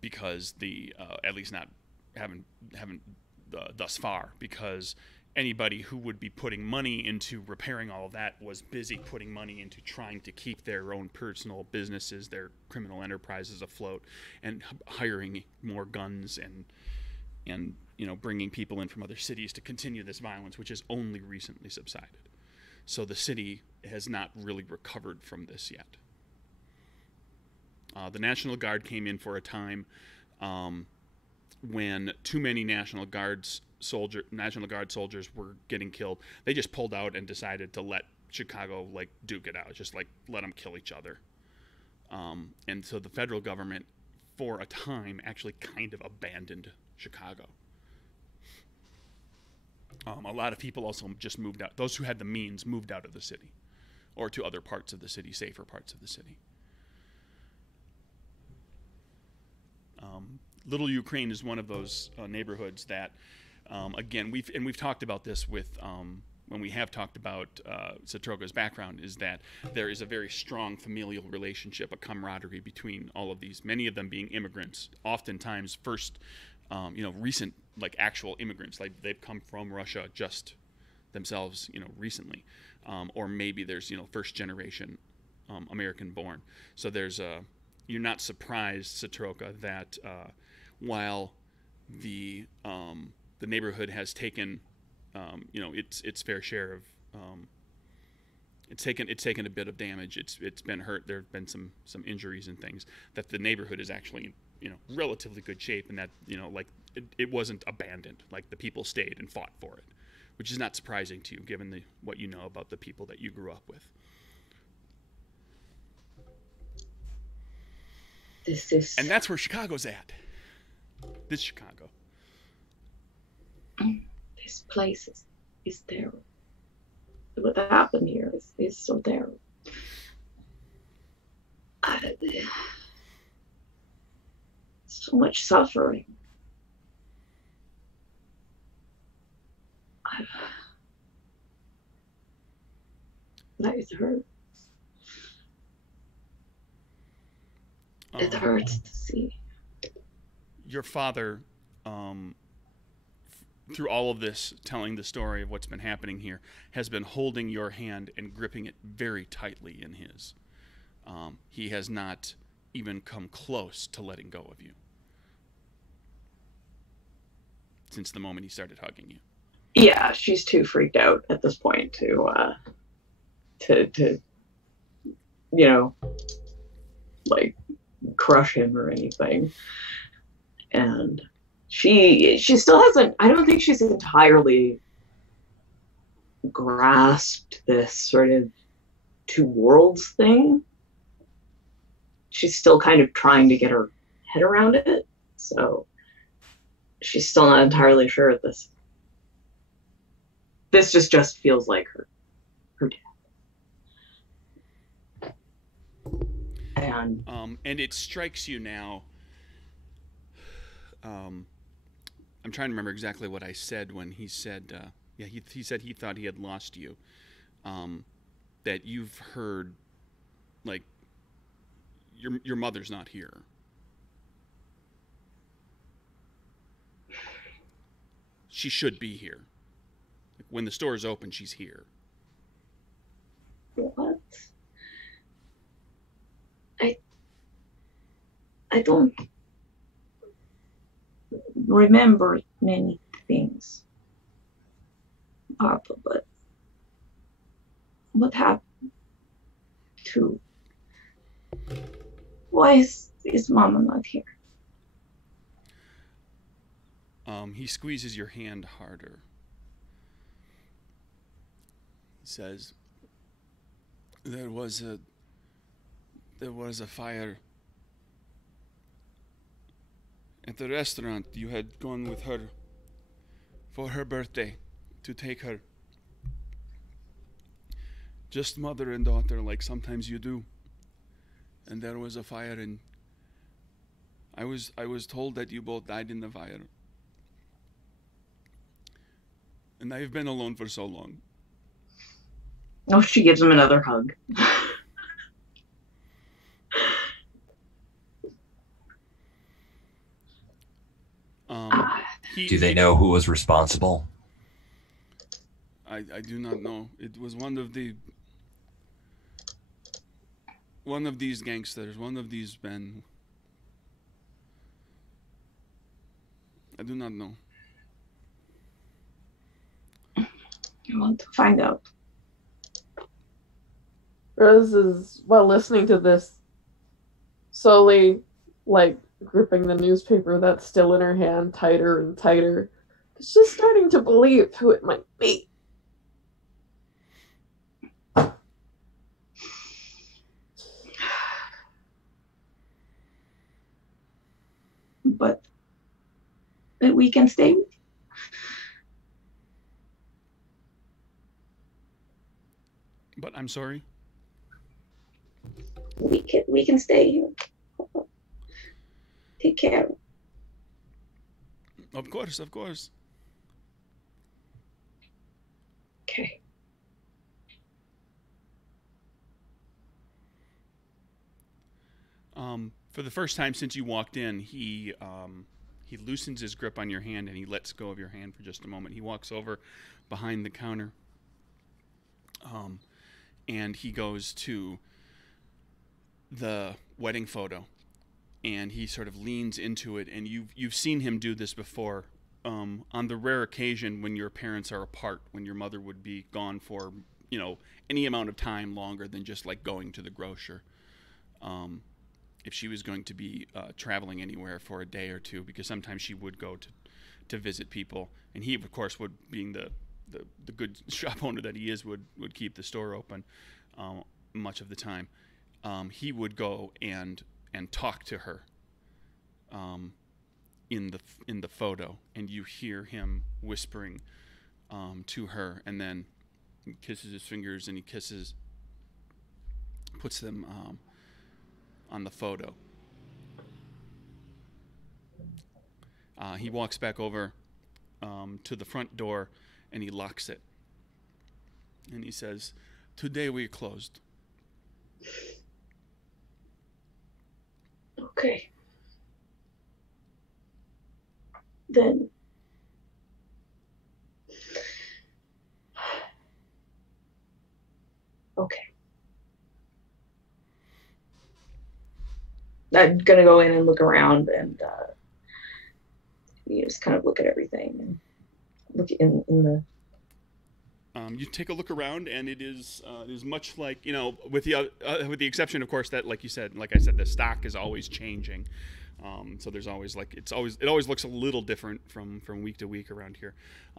because at least not haven't thus far, because anybody who would be putting money into repairing all of that was busy putting money into trying to keep their own personal businesses, their criminal enterprises afloat, and hiring more guns and bringing people in from other cities to continue this violence, which has only recently subsided. So the city has not really recovered from this yet. The National Guard came in for a time when too many National Guard soldiers were getting killed. They just pulled out and decided to let Chicago duke it out, just let them kill each other. And so the federal government, for a time, actually kind of abandoned Chicago. A lot of people also just moved out. Those who had the means moved out of the city, or to other parts of the city, safer parts of the city. Little Ukraine is one of those neighborhoods that, again, we've talked about this with when we have talked about Satroka's background, is that there is a very strong familial relationship, a camaraderie between all of these, many of them being immigrants, oftentimes first, recent, actual immigrants, they've come from Russia just themselves, recently, or maybe there's, first generation American born. So there's you're not surprised, Satroka, that while the neighborhood has taken its fair share of it's taken a bit of damage. It's been hurt. There have been some injuries and things. That the neighborhood is actually relatively good shape, and that it wasn't abandoned. The people stayed and fought for it, which is not surprising to you given what you know about the people that you grew up with. And that's where Chicago's at. This Chicago. This place is terrible. What happened here is so terrible. So much suffering. It hurts. It hurts to see. Your father, through all of this, telling the story of what's been happening here, has been holding your hand and gripping it very tightly in his. He has not even come close to letting go of you since the moment he started hugging you. Yeah, she's too freaked out at this point to crush him or anything. And she still hasn't, I don't think she's entirely grasped this sort of two worlds thing. She's still kind of trying to get her head around it. So she's still not entirely sure this just feels like her dad. And it strikes you now. I'm trying to remember exactly what I said when he said, he said he thought he had lost you. That you've heard, your mother's not here. She should be here. When the store is open, she's here. What? I don't remember many things, Papa, but what happened to... Why is Mama not here? He squeezes your hand harder. He says, there was a fire at the restaurant. You had gone with her for her birthday to take her. Just mother and daughter, like sometimes you do. And there was a fire, and I was told that you both died in the fire. And I've been alone for so long. Oh, she gives him another hug. Do they know who was responsible? I do not know. It was one of these gangsters, one of these men. I do not know. I want to find out. Rose is, while listening to this, slowly, like, gripping the newspaper that's still in her hand tighter and tighter. She's starting to believe who it might be. But that we can stay. But I'm sorry. We can stay here. Take care. Of course, of course. Okay. For the first time since you walked in, he loosens his grip on your hand and he lets go of your hand for just a moment. He walks over behind the counter, and he goes to the wedding photo, and he sort of leans into it. And you've seen him do this before, on the rare occasion when your parents are apart, when your mother would be gone for any amount of time longer than just like going to the grocer. If she was going to be traveling anywhere for a day or two, because sometimes she would go to visit people, and he, of course, would, being the good shop owner that he is, would keep the store open much of the time. He would go and talk to her in the photo, and you hear him whispering to her, and then he kisses his fingers and puts them on the photo. He walks back over to the front door and he locks it. And he says, "Today we're closed." Okay. Then okay. I'm gonna go in and look around and just kind of look at everything and look in the. You take a look around, and it is much like, with the exception, of course, that, like I said, the stock is always changing. So there's always it always looks a little different from week to week around here.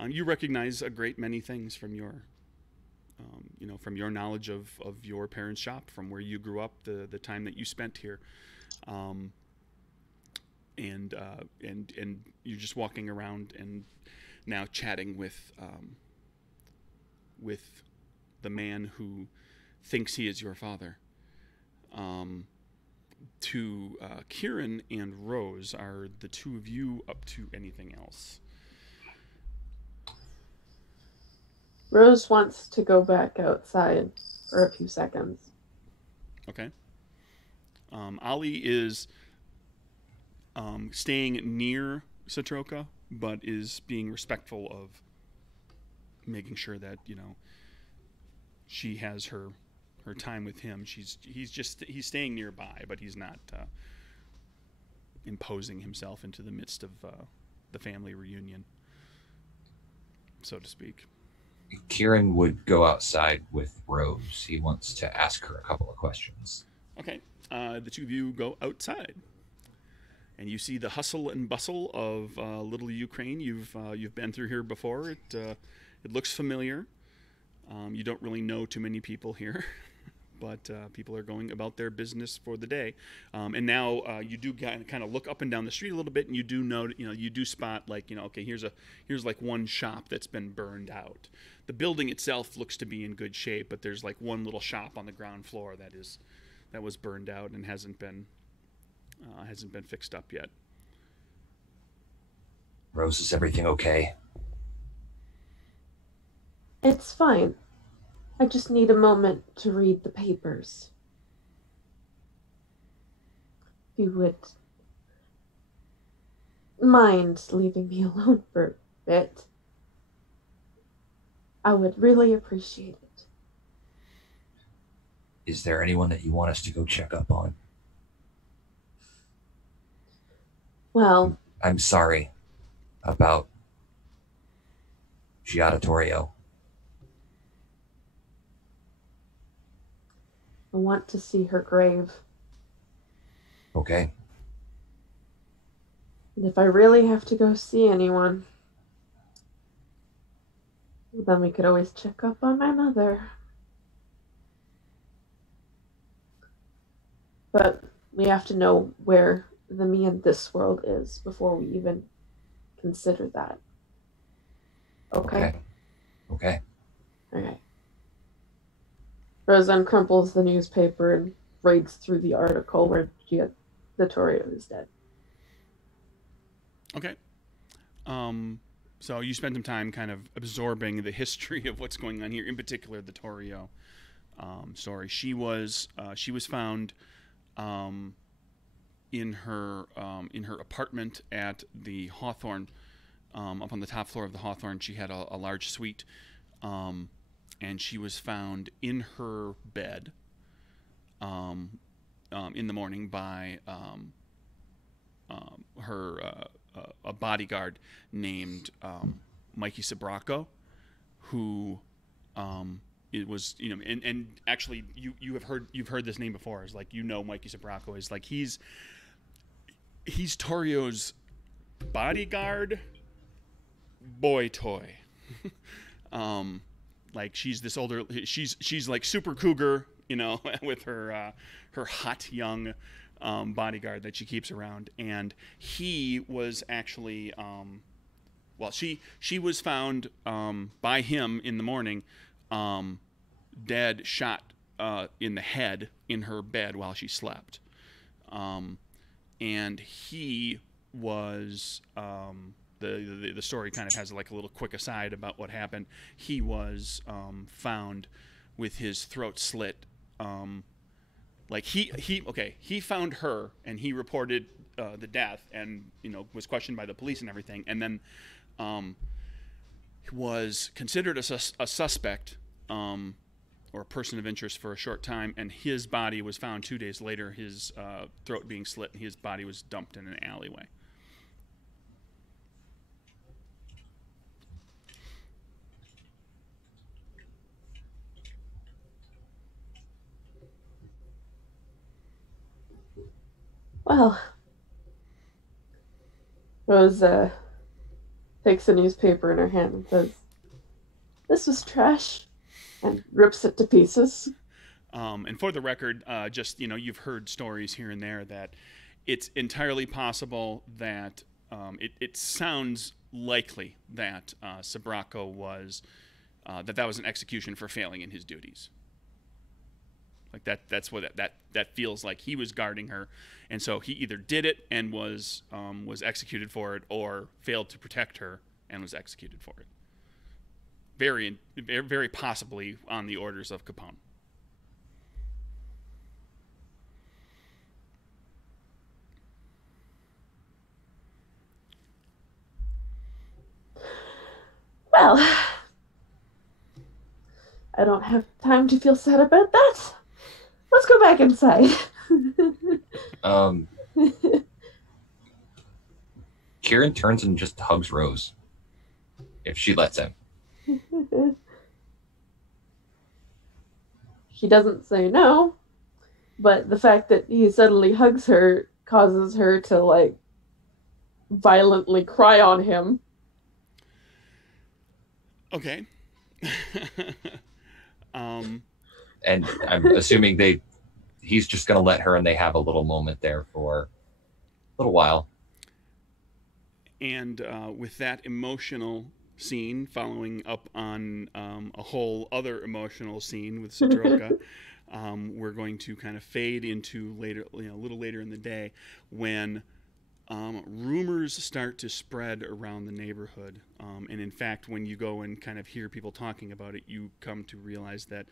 You recognize a great many things from your from your knowledge of your parents' shop, from where you grew up, the time that you spent here. And you're just walking around and now chatting with the man who thinks he is your father. To Kieran and Rose, are the two of you up to anything else? Rose wants to go back outside for a few seconds. Okay. Ali is staying near Satroka, but is being respectful of making sure that she has her time with him. He's staying nearby, but he's not imposing himself into the midst of the family reunion, so to speak. Kieran would go outside with Rose. He wants to ask her a couple of questions. Okay. The two of you go outside, and you see the hustle and bustle of Little Ukraine. You've been through here before. It looks familiar. You don't really know too many people here, but people are going about their business for the day. And now you do kind of look up and down the street a little bit, and you do know, you do spot okay, here's like one shop that's been burned out. The building itself looks to be in good shape, but there's like one little shop on the ground floor that was burned out and hasn't been fixed up yet. Rose, is everything okay? It's fine. I just need a moment to read the papers. If you would mind leaving me alone for a bit, I would really appreciate it. Is there anyone that you want us to go check up on? Well, I'm sorry about Giada. I want to see her grave. Okay. And if I really have to go see anyone, then we could always check up on my mother. But we have to know where the me in this world is before we even consider that. Okay? Okay. Okay. Rose uncrumples the newspaper and reads through the article where the Torio is dead. Okay. So you spent some time kind of absorbing the history of what's going on here, in particular the Torio story. She was found in her apartment at the Hawthorne, up on the top floor of the Hawthorne. She had a large suite, and she was found in her bed in the morning by a bodyguard named Mikey Sabraco, who it was, and actually you've heard this name before. Is like, Mikey Sabraco is like he's Torio's bodyguard boy toy. Like she's this older, she's like super cougar, with her hot young bodyguard that she keeps around. And he was actually, she was found by him in the morning, dead, shot in the head in her bed while she slept. And he was, the story kind of has like a little quick aside about what happened. He was found with his throat slit. Like he found her and he reported the death and was questioned by the police and everything, and then was considered a suspect or a person of interest for a short time, and his body was found 2 days later, his throat being slit, and his body was dumped in an alleyway. Well, Rose takes a newspaper in her hand and says, "This was trash," and rips it to pieces. And for the record, just, you've heard stories here and there that it's entirely possible that it sounds likely that Sabraco was, that was an execution for failing in his duties. Like that's what that feels like. He was guarding her, and so he either did it and was executed for it, or failed to protect her and was executed for it. Very, very possibly on the orders of Capone. Well, I don't have time to feel sad about that. Let's go back inside. Kieran turns and just hugs Rose, if she lets him. She doesn't say no, but the fact that he suddenly hugs her causes her to, like, violently cry on him. Okay. And I'm assuming he's just going to let her, and they have a little moment there for a little while. And with that emotional scene following up on a whole other emotional scene with Satroka, we're going to kind of fade into later, a little later in the day, when rumors start to spread around the neighborhood. And in fact, when you go and kind of hear people talking about it, you come to realize that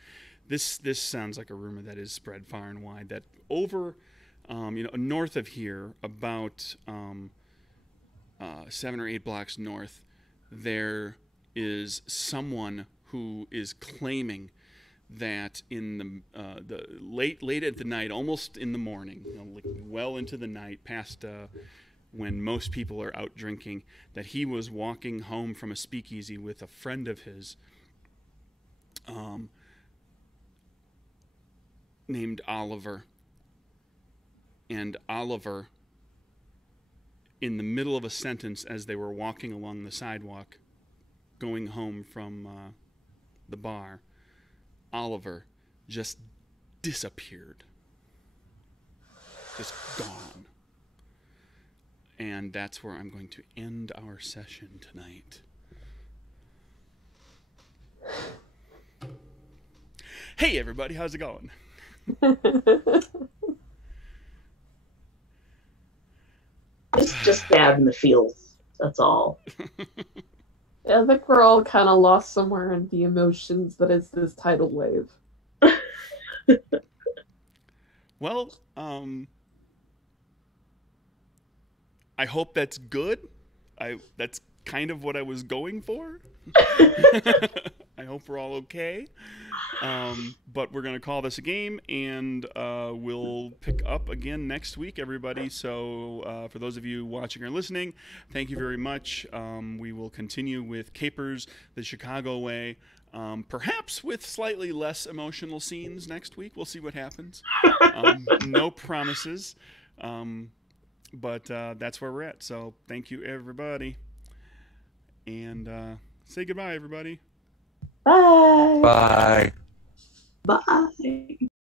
this sounds like a rumor that is spread far and wide. That over, north of here, about 7 or 8 blocks north, there is someone who is claiming that in the late at the night, almost in the morning, like well into the night, past when most people are out drinking, that he was walking home from a speakeasy with a friend of his named Oliver. And Oliver, in the middle of a sentence as they were walking along the sidewalk, going home from the bar, Oliver just disappeared. Just gone. And that's where I'm going to end our session tonight. Hey everybody, how's it going? Just dab in the feels. That's all. Yeah, I think we're all kind of lost somewhere in the emotions that is this tidal wave. Well, I hope that's good. That's kind of what I was going for. I hope we're all okay. But we're going to call this a game, and we'll pick up again next week, everybody. So for those of you watching or listening, thank you very much. We will continue with Capers, the Chicago way, perhaps with slightly less emotional scenes next week. We'll see what happens. No promises. But that's where we're at. So thank you, everybody. And say goodbye, everybody. Bye. Bye. Bye.